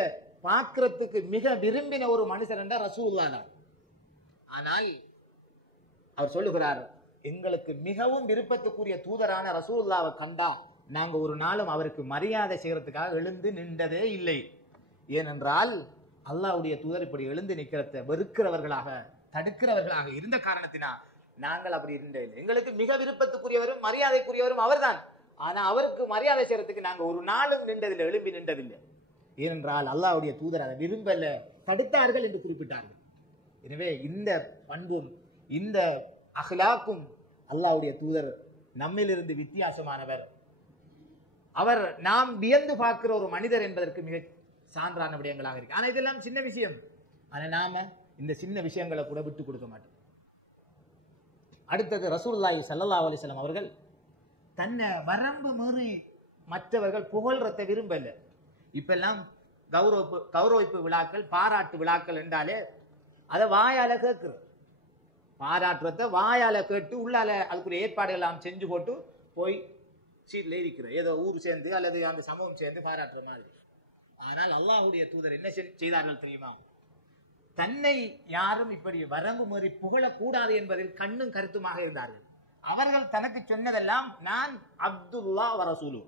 பார்க்கிறதுக்கு மிக விரும்பின ஒரு மனுஷர் என்றால் ரசூலுல்லாஹ் தான். ஆனால் அவர் சொல்லுகிறார், எங்களுக்கு மிகவும் விருப்பத்துக்குரிய தூதரான ரசூலுல்லாஹ்வை கண்டா நாங்க ஒரு நாளும் அவருக்கு மரியாதை செய்யறதுக்காக எழுந்து நின்றதே இல்லை. ஏனென்றால் அல்லாஹ்வுடைய தூதர் இப்படி எழுந்து நிற்கிறத வெறுக்கிறவர்களாக தடுக்கிறவர்களாக இருந்த காரணத்தினா நாங்கள் அப்படி இருந்தே இல்லை. எங்களுக்கு மிக விருப்பத்துக்குரியவரும் மரியாதைக்குரியவரும் அவர்தான். ஆனா அவருக்கு மரியாதை செய்யறதுக்கு நாங்க ஒரு நாளும் நின்றதில்லை, எழும்பி நின்றதில்லை. ஏனென்றால் அல்லாஹ்வுடைய தூதர் அதை விரும்பல, தடுத்தார்கள் என்று குறிப்பிட்டார்கள். எனவே இந்த பண்பும் இந்த அஹ்லாக்கும் அல்லாஹ்வுடைய தூதர் நம்மிலிருந்து வித்தியாசமானவர். அவர் நாம் வியந்து பார்க்கிற ஒரு மனிதர் என்பதற்கு மிக சான்றான விடயங்களாக இருக்கு. ஆனா இதெல்லாம் சின்ன விஷயம். ஆனா நாம இந்த சின்ன விஷயங்களை கூட விட்டு கொடுக்க மாட்டோம். அடுத்தது ரசூலுல்லாஹி ஸல்லல்லாஹு அலைஹி வஸல்லம் அவர்கள் தன்னை வரம்பு மீறி மற்றவர்கள் புகழ்றதை விரும்பல. இப்பெல்லாம் கௌரவிப்பு விழாக்கள், பாராட்டு விழாக்கள் என்றாலே அதை வாயால கேட்கிறோம். பாராட்டுறத வாயால கேட்டு உள்ளால அதுக்குரிய ஏற்பாடுகள் எல்லாம் செஞ்சு போட்டு போய் சீட்ல இருக்கிறோம். ஏதோ ஊர் சேர்ந்து அல்லது அந்த சமூகம் சேர்ந்து பாராட்டுற மாதிரி. ஆனால் அல்லாஹ்வுடைய தூதர் என்ன செய்தார்கள் தெரியுமா? தன்னை யாரும் இப்படி வரம்பு மீறி புகழக்கூடாது என்பதில் கண்ணும் கருத்துமாக இருந்தார்கள். அவர்கள் தனக்கு சொன்னதெல்லாம் நான் அப்துல்லா வ ரசூலு,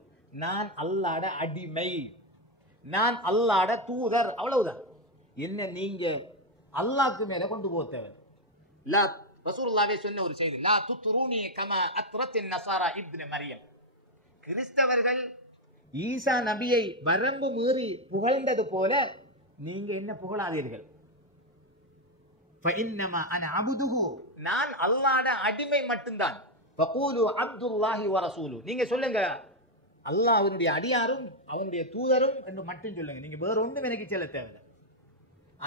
நான் அல்லாஹ்வுடைய அடிமை, நான் அல்லாஹ்வுடைய தூதர், அவ்வளவுதான். என்ன நீங்க அல்லாஹ்க்கு மேல கொண்டு போத்தவர். லா ரசூலுல்லாஹ்வே சொன்ன ஒரு செய்தி, லா துத்ரூனி கமா அத்ரத்தின் நஸாரா இப்னு மரியம். கிறிஸ்தவர்கள் ஈசா நபியை வரம்பு மீறி புகழ்ந்தது போல நீங்க என்ன புகழாதீர்கள். ஃபஇன்னமா அன அப்துஹு, நான் அல்லாஹ்வுடைய அடிமை மட்டும்தான். ஃபகூலு அப்துல்லாஹி வ ரசூலு, நீங்க சொல்லுங்க அல்லாஹ் அவனுடைய அடியாரும் அவனுடைய தூதரும் என்று மட்டும் சொல்லுங்க. நீங்க வேற ஒன்றும் எனக்கு சொல்ல தேவையில்லை.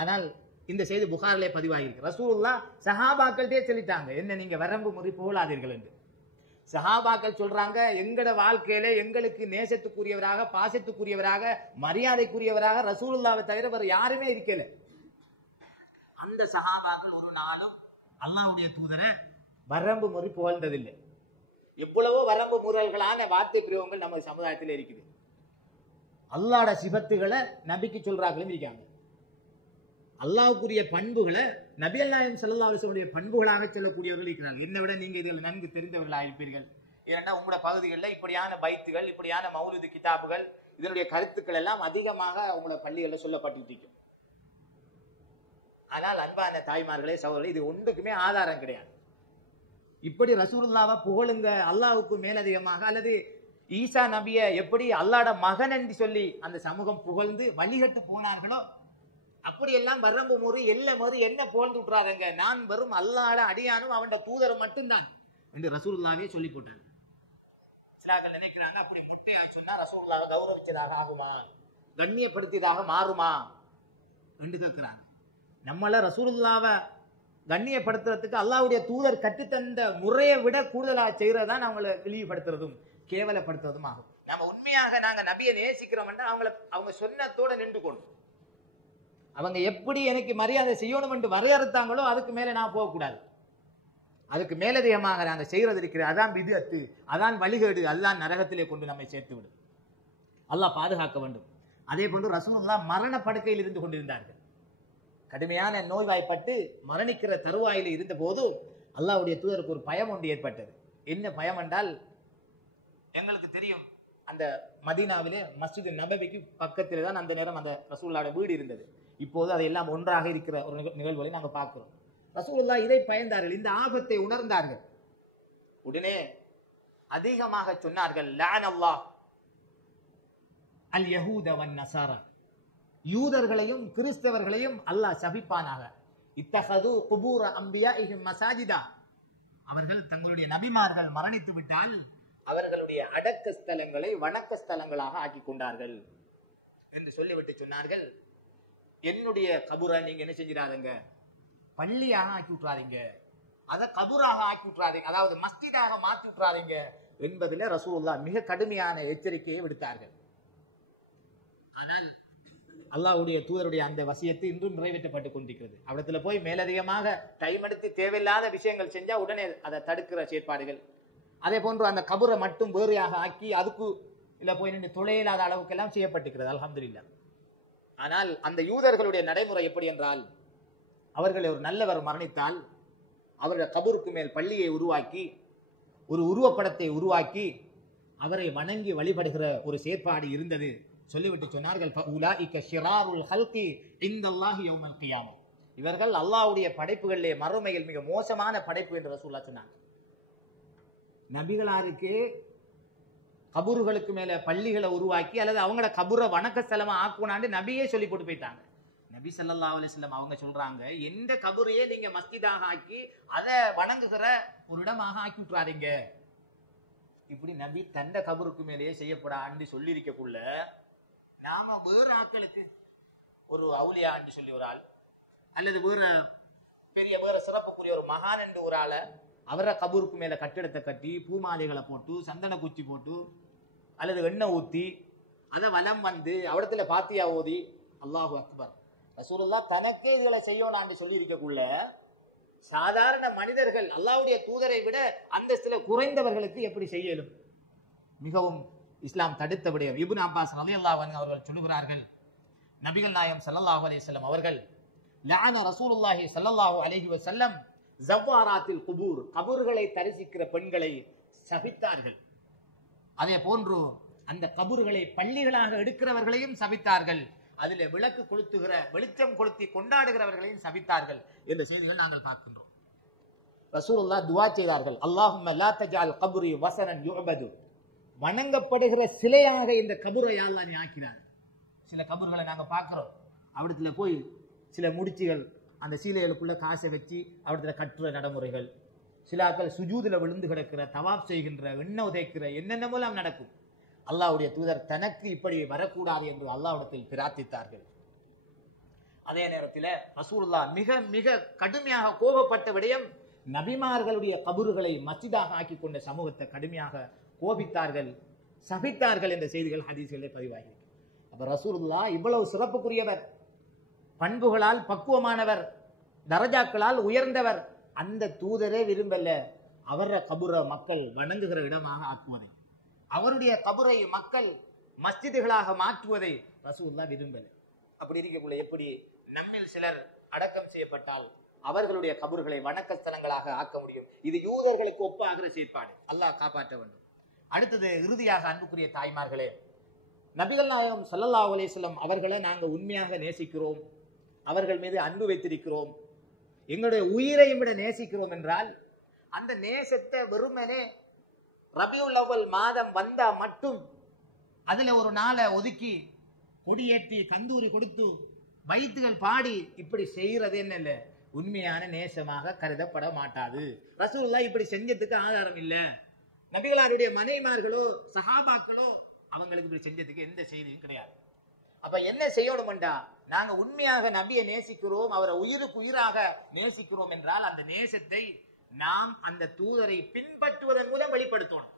ஆனால் இந்த செய்தி புகாரிலே பதிவாகியிருக்கு. ரசூலுல்லாஹ் சஹாபாக்கள்கிட்டே சொல்லிட்டாங்க, என்ன நீங்க வரம்பு மீறி புகழாதீர்கள் என்று. சஹாபாக்கள் சொல்றாங்க, எங்கட வாழ்க்கையில எங்களுக்கு நேசத்துக்குரியவராக, பாசத்துக்குரியவராக, மரியாதைக்குரியவராக ரசூலுல்லாஹ்வை தவிர வேற யாருமே இருக்கல. அந்த சஹாபாக்கள் ஒரு நாளும் அல்லாஹ்வுடைய தூதரை வரம்பு மீறி புகழ்ந்ததில்லை. எவ்வளவோ வரம்பு முறைகளான வார்த்தை பிரயோகங்கள் நம்ம சமுதாயத்தில் இருக்குது. அல்லாஹ்வோட சிபத்துகளை நபிக்கு சொல்றாங்களும் இருக்காங்க. அல்லாஹ்வுக்குரிய பண்புகளை நபிகள் நாயகம் ஸல்லல்லாஹு அலைஹி வஸல்லம் பண்புகளாக சொல்லக்கூடியவர்கள் இருக்கிறார்கள். என்னை விட நீங்க இதில் நன்கு தெரிந்தவர்களாக இருப்பீர்கள். ஏன்னா உங்களோட பகுதிகளில் இப்படியான பைத்துகள், இப்படியான மௌலிது கிதாபுகள், இதனுடைய கருத்துக்கள் எல்லாம் அதிகமாக உங்களோட பள்ளிகளில் சொல்லப்பட்டு. ஆனால் அன்பான தாய்மார்களே, சகோதரர்களே, இது ஒன்றுக்குமே ஆதாரம் கிடையாது. இப்படி ரசூலுல்லாஹ்வை புகழுங்க அல்லாஹ்வுக்கு மேலதிகமாக, அல்லது ஈசா நபியை எப்படி அல்லாஹ்வோட மகன் என்று சொல்லி அந்த சமூகம் புகழ்ந்து வழிகட்டு போனார்களோ அப்படியெல்லாம் வரம்பு முறை எல்லை முறை என்ன புகழ்ந்து விட்டுறாருங்க. நான் வெறும் அல்லாஹ்வோட அடியானும் அவனோட தூதரும் மட்டும்தான் என்று ரசூலுல்லாஹ்வே சொல்லி போட்டாங்க. சிலாக்கள் நினைக்கிறாங்க, அப்படி முட்டையா சொன்னா ரசூலுல்லாஹ்வை கௌரவிச்சதாக ஆகுமா, கண்ணியப்படுத்தியதாக மாறுமா என்று கேட்கிறாங்க. நம்மள ரசூலுல்லாஹ்வை கண்ணியப்படுத்துறதுக்கு அல்லாஹ்வுடைய தூதர் கற்றுத்தந்த முறையை விட கூடுதலாக செய்யறதுதான் அவங்களை இழிவுபடுத்துறதும் கேவலப்படுத்துறதும் ஆகும். நம்ம உண்மையாக நாங்க நபியை நேசிக்கிறோம் என்றால் அவங்க சொன்னதோட நின்று கொண்டு அவங்க எப்படி எனக்கு மரியாதை செய்யணும் என்று வரையறுத்தாங்களோ அதுக்கு மேல நான் போகக்கூடாது. அதுக்கு மேலதிகமாக நாங்கள் செய்யறது இருக்கிறது, அதான் விதத்து, அதான் வழிகேடு, அதுதான் நரகத்திலே கொண்டு நம்மை சேர்த்து விடும். அல்லாஹ் பாதுகாக்க வேண்டும். அதே போன்று ரசூலுல்லாஹ் மரண படுக்கையில் இருந்து கொண்டிருந்தார்கள். கடுமையான நோய்வாய்ப்பட்டு மரணிக்கிற தருவாயில் இருந்த போது அல்லாஹ்வுடைய தூதருக்கு ஒரு பயம் ஒன்று ஏற்பட்டது. என்ன பயம் என்றால், எங்களுக்கு தெரியும் அந்த மதீனாவிலே மஸ்ஜித் நபவிக்கு பக்கத்தில் தான் அந்த நேரம் அந்த ரசூலுல்லாஹ்வுடைய வீடு இருந்தது. இப்போது அதையெல்லாம் ஒன்றாக இருக்கிற ஒரு நிகழ்வுகளை நாங்கள் பார்க்கிறோம். ரசூலுல்லாஹ் இதை பயந்தார்கள், இந்த ஆபத்தை உணர்ந்தார்கள். உடனே அதிகமாக சொன்னார்கள், லஅனல்லாஹ் அல் யஹூத வன் நஸாரா, யூதர்களையும் கிறிஸ்தவர்களையும் அல்லாஹ் சபிப்பானாக. இத்தஹது குபூர அம்பியாஇஹிம் மசாஜிதா, அவர்கள் தங்களுடைய நபிமார்கள் மரணித்து விட்டால் அவர்களுடைய அடக்க ஸ்தலங்களை வணக்க ஸ்தலங்களாக ஆக்கி கொண்டார்கள் என்று சொல்லிவிட்டு சொன்னார்கள், என்னுடைய கபூரை நீங்க என்ன செஞ்சிடாதீங்க, பள்ளியாக ஆக்கி விட்டுறாதீங்க, அதை கபூராக ஆக்கி விட்டுறாதீங்க, அதாவது மஸ்ஜிதாக மாற்றி விட்டுறாதீங்க என்பதில் ரசூலுல்லாஹ் மிக கடுமையான எச்சரிக்கையை விடுத்தார்கள். ஆனால் அல்லாஹ்வுடைய தூதருடைய அந்த வசியத்தை இன்றும் நிறைவேற்றப்பட்டுக் கொண்டிருக்கிறது. அவடத்துல போய் மேலதிகமாக டைம் எடுத்து தேவையில்லாத விஷயங்கள் செஞ்சா உடனே அதை தடுக்கிற செயற்பாடுகள், அதே போன்று அந்த கபூரை மட்டும் வேறையாக ஆக்கி அதுக்கு இல்ல போய் நின்று துளையில்லாத அளவுக்கு எல்லாம் செய்யப்பட்டிருக்கிறது, அல்ஹம்துலில்லாஹ். ஆனால் அந்த யூதர்களுடைய நடைமுறை எப்படி என்றால், அவர்கள் ஒரு நல்லவர் மரணித்தால் அவருடைய கபூருக்கு மேல் பள்ளியை உருவாக்கி ஒரு உருவப்படத்தை உருவாக்கி அவரை வணங்கி வழிபடுகிற ஒரு செயற்பாடு இருந்தது. சொல்லிவிட்டு சொன்னார்கள், ஃபஉலாஇக ஷிராருல் ஹல்கி இன்தல்லாஹி யௌமல் கியாமah, இவர்கள் அல்லாஹ்வுடைய படைப்புகளிலே மறுமையில் மிக மோசமான படைப்பு என்று ரசூலுல்லாஹ் சொன்னாங்க. நபிகளாருக்கு கபூர்களுக்கு மேல பள்ளிகளை உருவாக்கி அல்லது அவங்களோட கபூரை வணக்க ஸ்தலமா ஆக்குனாண்டு நபியே சொல்லி போட்டு போயிட்டாங்க. நபி ஸல்லல்லாஹு அலைஹி வஸல்லம் அவங்க சொல்றாங்க, எந்த கபூரையே நீங்க மஸ்ஜிதாக ஆக்கி அதை வணங்குகிற ஒரு இடமாக ஆக்கி விட்டுறாதீங்க. இப்படி நபி தண்ட கபருக்கு மேலேயே செய்யப்படான்னு சொல்லி இருக்கக்குள்ள நாம வேறு ஆட்களுக்கு ஒரு அவுலியான்னு சொல்லி ஒரு ஆள் அல்லது வேற சிறப்புக்குரிய ஒரு மகான் என்று ஒரு ஆளை அவரை கபூருக்கு மேல கட்டிடத்தை கட்டி பூமாலைகளை போட்டு சந்தன குச்சி போட்டு அல்லது எண்ணெய் ஊத்தி அதை வலம் வந்து அவடத்துல பாத்தியா ஓதி அல்லாஹு அக்பர் ரசூலுல்லாஹ் தனக்கே இதுகளை செய்யணும்னு சொல்லி இருக்கக்குள்ள சாதாரண மனிதர்கள் அல்லாஹ்வுடைய தூதரை விட அந்தஸ்துல குறைந்தவர்களுக்கு எப்படி செய்யலும்? மிகவும் இஸ்லாம் தடுத்த விடயம். இப்னு அப்பாஸ் ரலியல்லாஹு அன்ஹு அவர்கள் சொல்லுகிறார்கள், நபிகள் நாயகம் ஸல்லல்லாஹு அலைஹி வஸல்லம் அவர்கள் லஅன ரசூலுல்லாஹி ஸல்லல்லாஹு அலைஹி வஸல்லம் ஜவ்வாராத்தில் குபூர், கபூர்களை தரிசிக்கிற பெண்களை சபித்தார்கள். அதே போன்று அந்த கபூர்களை பள்ளிகளாக எடுக்கிறவர்களையும் சபித்தார்கள். அதிலே விளக்கு கொளுத்துகிற வெளிச்சம் கொளுத்தி கொண்டாடுகிறவர்களையும் சபித்தார்கள் என்ற செய்திகள் நாங்கள் பார்க்கின்றோம். ரசூலுல்லாஹ் துஆ செய்தார்கள், அல்லாஹும்ம லா தஜஅல் கப்ரி வஸனன் யுஅபது, வணங்கப்படுகிற சிலையாக இந்த கபூரை அல்லாஹ் நீ ஆக்கினார். சில கபூர்களை நாங்க பார்க்கிறோம், அவடத்துல போய் சில முடிச்சுகள் அந்த சீலைகளுக்குள்ள காசை வச்சு அவடத்துல கட்டுற நடைமுறைகள், சிலாக்கள் சுஜூதுல விழுந்து கிடக்கிற, தவாப் செய்கின்ற, எண்ணெய் உதைக்கிற, என்னென்ன மூலம் நடக்கும். அல்லாஹ்வுடைய தூதர் தனக்கு இப்படி வரக்கூடாது என்று அல்லாஹ்விடத்தில் பிரார்த்தித்தார்கள். அதே நேரத்தில் ரசூலுல்லாஹ் மிக மிக கடுமையாக கோபப்பட்ட விடயம், நபிமார்களுடைய கபூர்களை மஸ்ஜிதாக ஆக்கி கொண்ட சமூகத்தை கடுமையாக கோபித்தார்கள், சபித்தார்கள் என்ற செய்திகள் ஹதீஸ்களிலே பதிவாகி. அப்ப ரசூலுல்லாஹ் இவ்வளவு சிறப்புக்குரியவர், பண்புகளால் பக்குவமானவர், தரஜாக்களால் உயர்ந்தவர், அந்த தூதரே விரும்பல அவர கபூரை மக்கள் வணங்குகிற இடமாக ஆக்குவதை, அவருடைய கபூரை மக்கள் மஸ்ஜிதுகளாக மாற்றுவதை ரசூலுல்லாஹ் விரும்பல. அப்படி இருக்கக்குள்ள எப்படி நம்மில் சிலர் அடக்கம் செய்யப்பட்டால் அவர்களுடைய கபூர்களை வணக்க ஸ்தலங்களாக ஆக்க முடியும்? இது யூதர்களுக்கு ஒப்பாகிற செயற்பாடு. அல்லாஹ் காப்பாற்ற வேண்டும். அடுத்தது இறுதியாக அன்புக்குரிய தாய்மார்களே, நபிகள் நாயகம் ஸல்லல்லாஹு அலைஹி வஸல்லம் அவர்களை நாங்கள் உண்மையாக நேசிக்கிறோம், அவர்கள் மீது அன்பு வைத்திருக்கிறோம், எங்களுடைய உயிரையும் விட நேசிக்கிறோம் என்றால் அந்த நேசத்தை வெறுமனே ரபியுல் அவ்வல் மாதம் வந்தா மட்டும் அதுல ஒரு நாளை ஒதுக்கி கொடியேற்றி கந்தூரி கொடுத்து வைத்துகள் பாடி இப்படி செய்யறது என்ன இல்லை, உண்மையான நேசமாக கருதப்பட மாட்டாது. ரசூலுல்லாஹ் இப்படி செஞ்சதுக்கு ஆதாரம் இல்லை. நபிகளாருடைய மனைவிமார்களோ சஹாபாக்களோ அவங்களுக்கு இப்படி செஞ்சதுக்கு எந்த செய்தியும் கிடையாது. அப்ப என்ன செய்யணும்டா, நாங்க உண்மையாக நபியை நேசிக்கிறோம், அவரை உயிருக்கு உயிராக நேசிக்கிறோம் என்றால் அந்த நேசத்தை நாம் அந்த தூதரை பின்பற்றுவதன் மூலம் வெளிப்படுத்தணும்.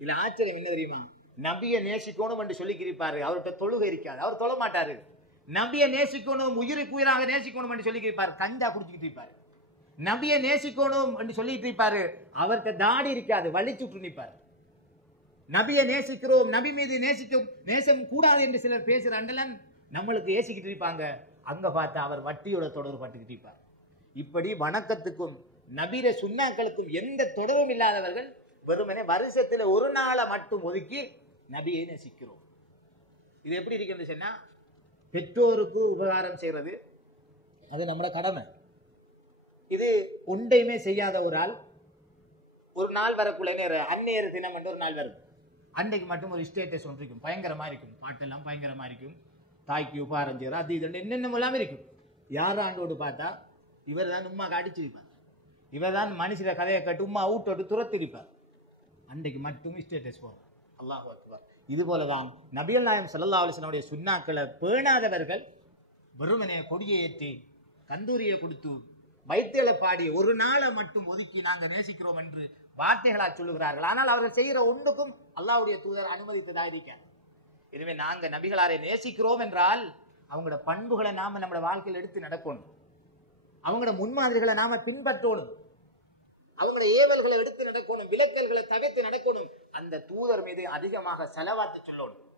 இல்ல ஆச்சரியம் என்ன தெரியுமா, நபியை நேசிக்கணும் என்று சொல்லிக்கிருப்பாரு, அவர்கிட்ட தொழுகை இருக்காது, அவர் தொழ மாட்டாரு. நபியை நேசிக்கணும், உயிருக்கு உயிராக நேசிக்கணும் என்று சொல்லிக்கிருப்பாரு, கஞ்சா குடிச்சுக்கிட்டு இருப்பாரு. நபியை நேசிக்கணும் என்று சொல்லிட்டு இருப்பாரு, அவர்கிட்ட தாடி இருக்காது, வலிச்சுட்டு நிற்பாரு. நபியை நேசிக்கிறோம், நபி மீது நேசம் கூடாது என்று சிலர் பேசுற அண்டெல்லாம் நம்மளுக்கு ஏசிக்கிட்டு இருப்பாங்க, அங்க பார்த்தா அவர் வட்டியோட தொடர்பு பட்டுக்கிட்டு இருப்பார். இப்படி வணக்கத்துக்கும் நபிர சுன்னாக்களுக்கும் எந்த தொடர்பும் இல்லாதவர்கள் வெறுமனே வருஷத்துல ஒரு நாளை மட்டும் ஒதுக்கி நபியை நேசிக்கிறோம். இது எப்படி இருக்குன்னு சொன்னா, பெற்றோருக்கு உபகாரம் செய்யறது அது நம்மளோட கடமை. இது ஒன்றையுமே செய்யாத ஒரு ஆள் ஒரு நாள் வரக்குள்ள நேரம் அந்நேர தினம் என்று ஒரு நாள் வரும், அன்றைக்கு மட்டும் ஒரு ஸ்டேட்டஸ் ஒன்று இருக்கும், பயங்கரமா இருக்கும், பாட்டெல்லாம் பயங்கரமா இருக்கும், தாய்க்கு உபகாரம் செய்யற அது இது என்னென்ன எல்லாம் இருக்கும். யாராண்டோடு பார்த்தா இவர் தான் உமா அடிச்சிருப்பார், இவர் தான் மனுஷர கதையை கட்டு உமா அவுட்டோட்டு துரத்திருப்பார், அன்றைக்கு மட்டும் ஸ்டேட்டஸ் போறார். அல்லாஹ் அக்பர். இது போலதான் நபிகள் நாயகம் ஸல்லல்லாஹு அலைஹி வஸல்லம் சுன்னாக்களை பேணாதவர்கள் வெறுமனே கொடியை ஏற்றி கந்தூரியை கொடுத்து வைத்தியலை பாடி ஒரு நாளை மட்டும் ஒதுக்கி நாங்கள் நேசிக்கிறோம் என்று வார்த்தைகளா சொல்லுகிறார்கள். ஆனால் அவர்கள் செய்கிற ஒன்றுக்கும் அல்லாஹ்வுடைய தூதர் அனுமதித்ததா இருக்க. எனவே நாங்க நபிகளாரை நேசிக்கிறோம் என்றால் அவங்களோட பண்புகளை நாம நம்மளோட வாழ்க்கையில் எடுத்து நடக்கணும், அவங்களோட முன்மாதிரிகளை நாம பின்பற்றணும், அவங்களோட ஏவல்களை எடுத்து நடக்கணும், விலக்கல்களை தவிர்த்து நடக்கணும். அந்த தூதர் மீது அதிகமாக செலவாத்து சொல்லணும்.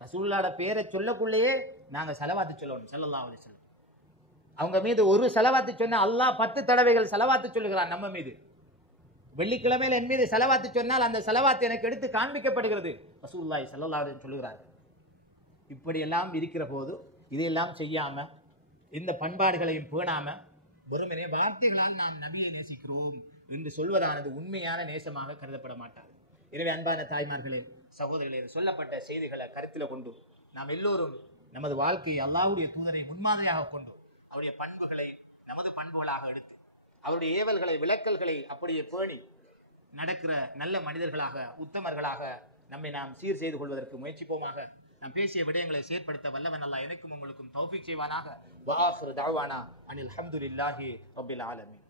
ரசூலுல்லாஹ்வோட பேரை சொல்லக்குள்ளேயே நாங்க செலவாத்து சொல்லணும். ஸல்லல்லாஹு அலைஹி வஸல்லம் அவங்க மீது ஒரு செலவாத்து சொன்னா அல்லாஹ் 10 தடவைகள் செலவாத்து சொல்லுகிறான் நம்ம மீது. வெள்ளிக்கிழமையில என் மீது செலவாத்து சொன்னால் அந்த செலவாத்து எனக்கு எடுத்து காண்பிக்கப்படுகிறது ரசூலுல்லாஹி ஸல்லல்லாஹு அலைஹி வஸல்லம் சொல்லுகிறார்கள். இப்படியெல்லாம் இருக்கிற போது இதையெல்லாம் செய்யாம இந்த பண்பாடுகளையும் பேணாம வெறுமனே வார்த்தைகளால் நாம் நபியை நேசிக்கிறோம் என்று சொல்வதானது உண்மையான நேசமாக கருதப்பட மாட்டார். எனவே அன்பான தாய்மார்களே, சகோதரர்களே, சொல்லப்பட்ட செய்திகளை கருத்தில் கொண்டு நாம் எல்லோரும் நமது வாழ்க்கையை அல்லாஹ்வுடைய தூதரை முன்மாதிரியாக கொண்டு அவருடைய பண்புகளை நமது பண்புகளாக எடுத்து அவருடைய ஏவல்களை விலக்கல்களை அப்படியே பேணி நடக்கிற நல்ல மனிதர்களாக, உத்தமர்களாக நம்மை நாம் சீர் செய்து கொள்வதற்கு முயற்சிப்போமாக. நாம் பேசிய விடயங்களை செயற்படுத்த வல்லவன் அல்லாஹ் எனக்கும் உங்களுக்கும் தௌஃபீக் செய்வானாக. வஆகிரு தஅவானா அனில் ஹம்துலில்லாஹி ரப்பில் ஆலமீன்.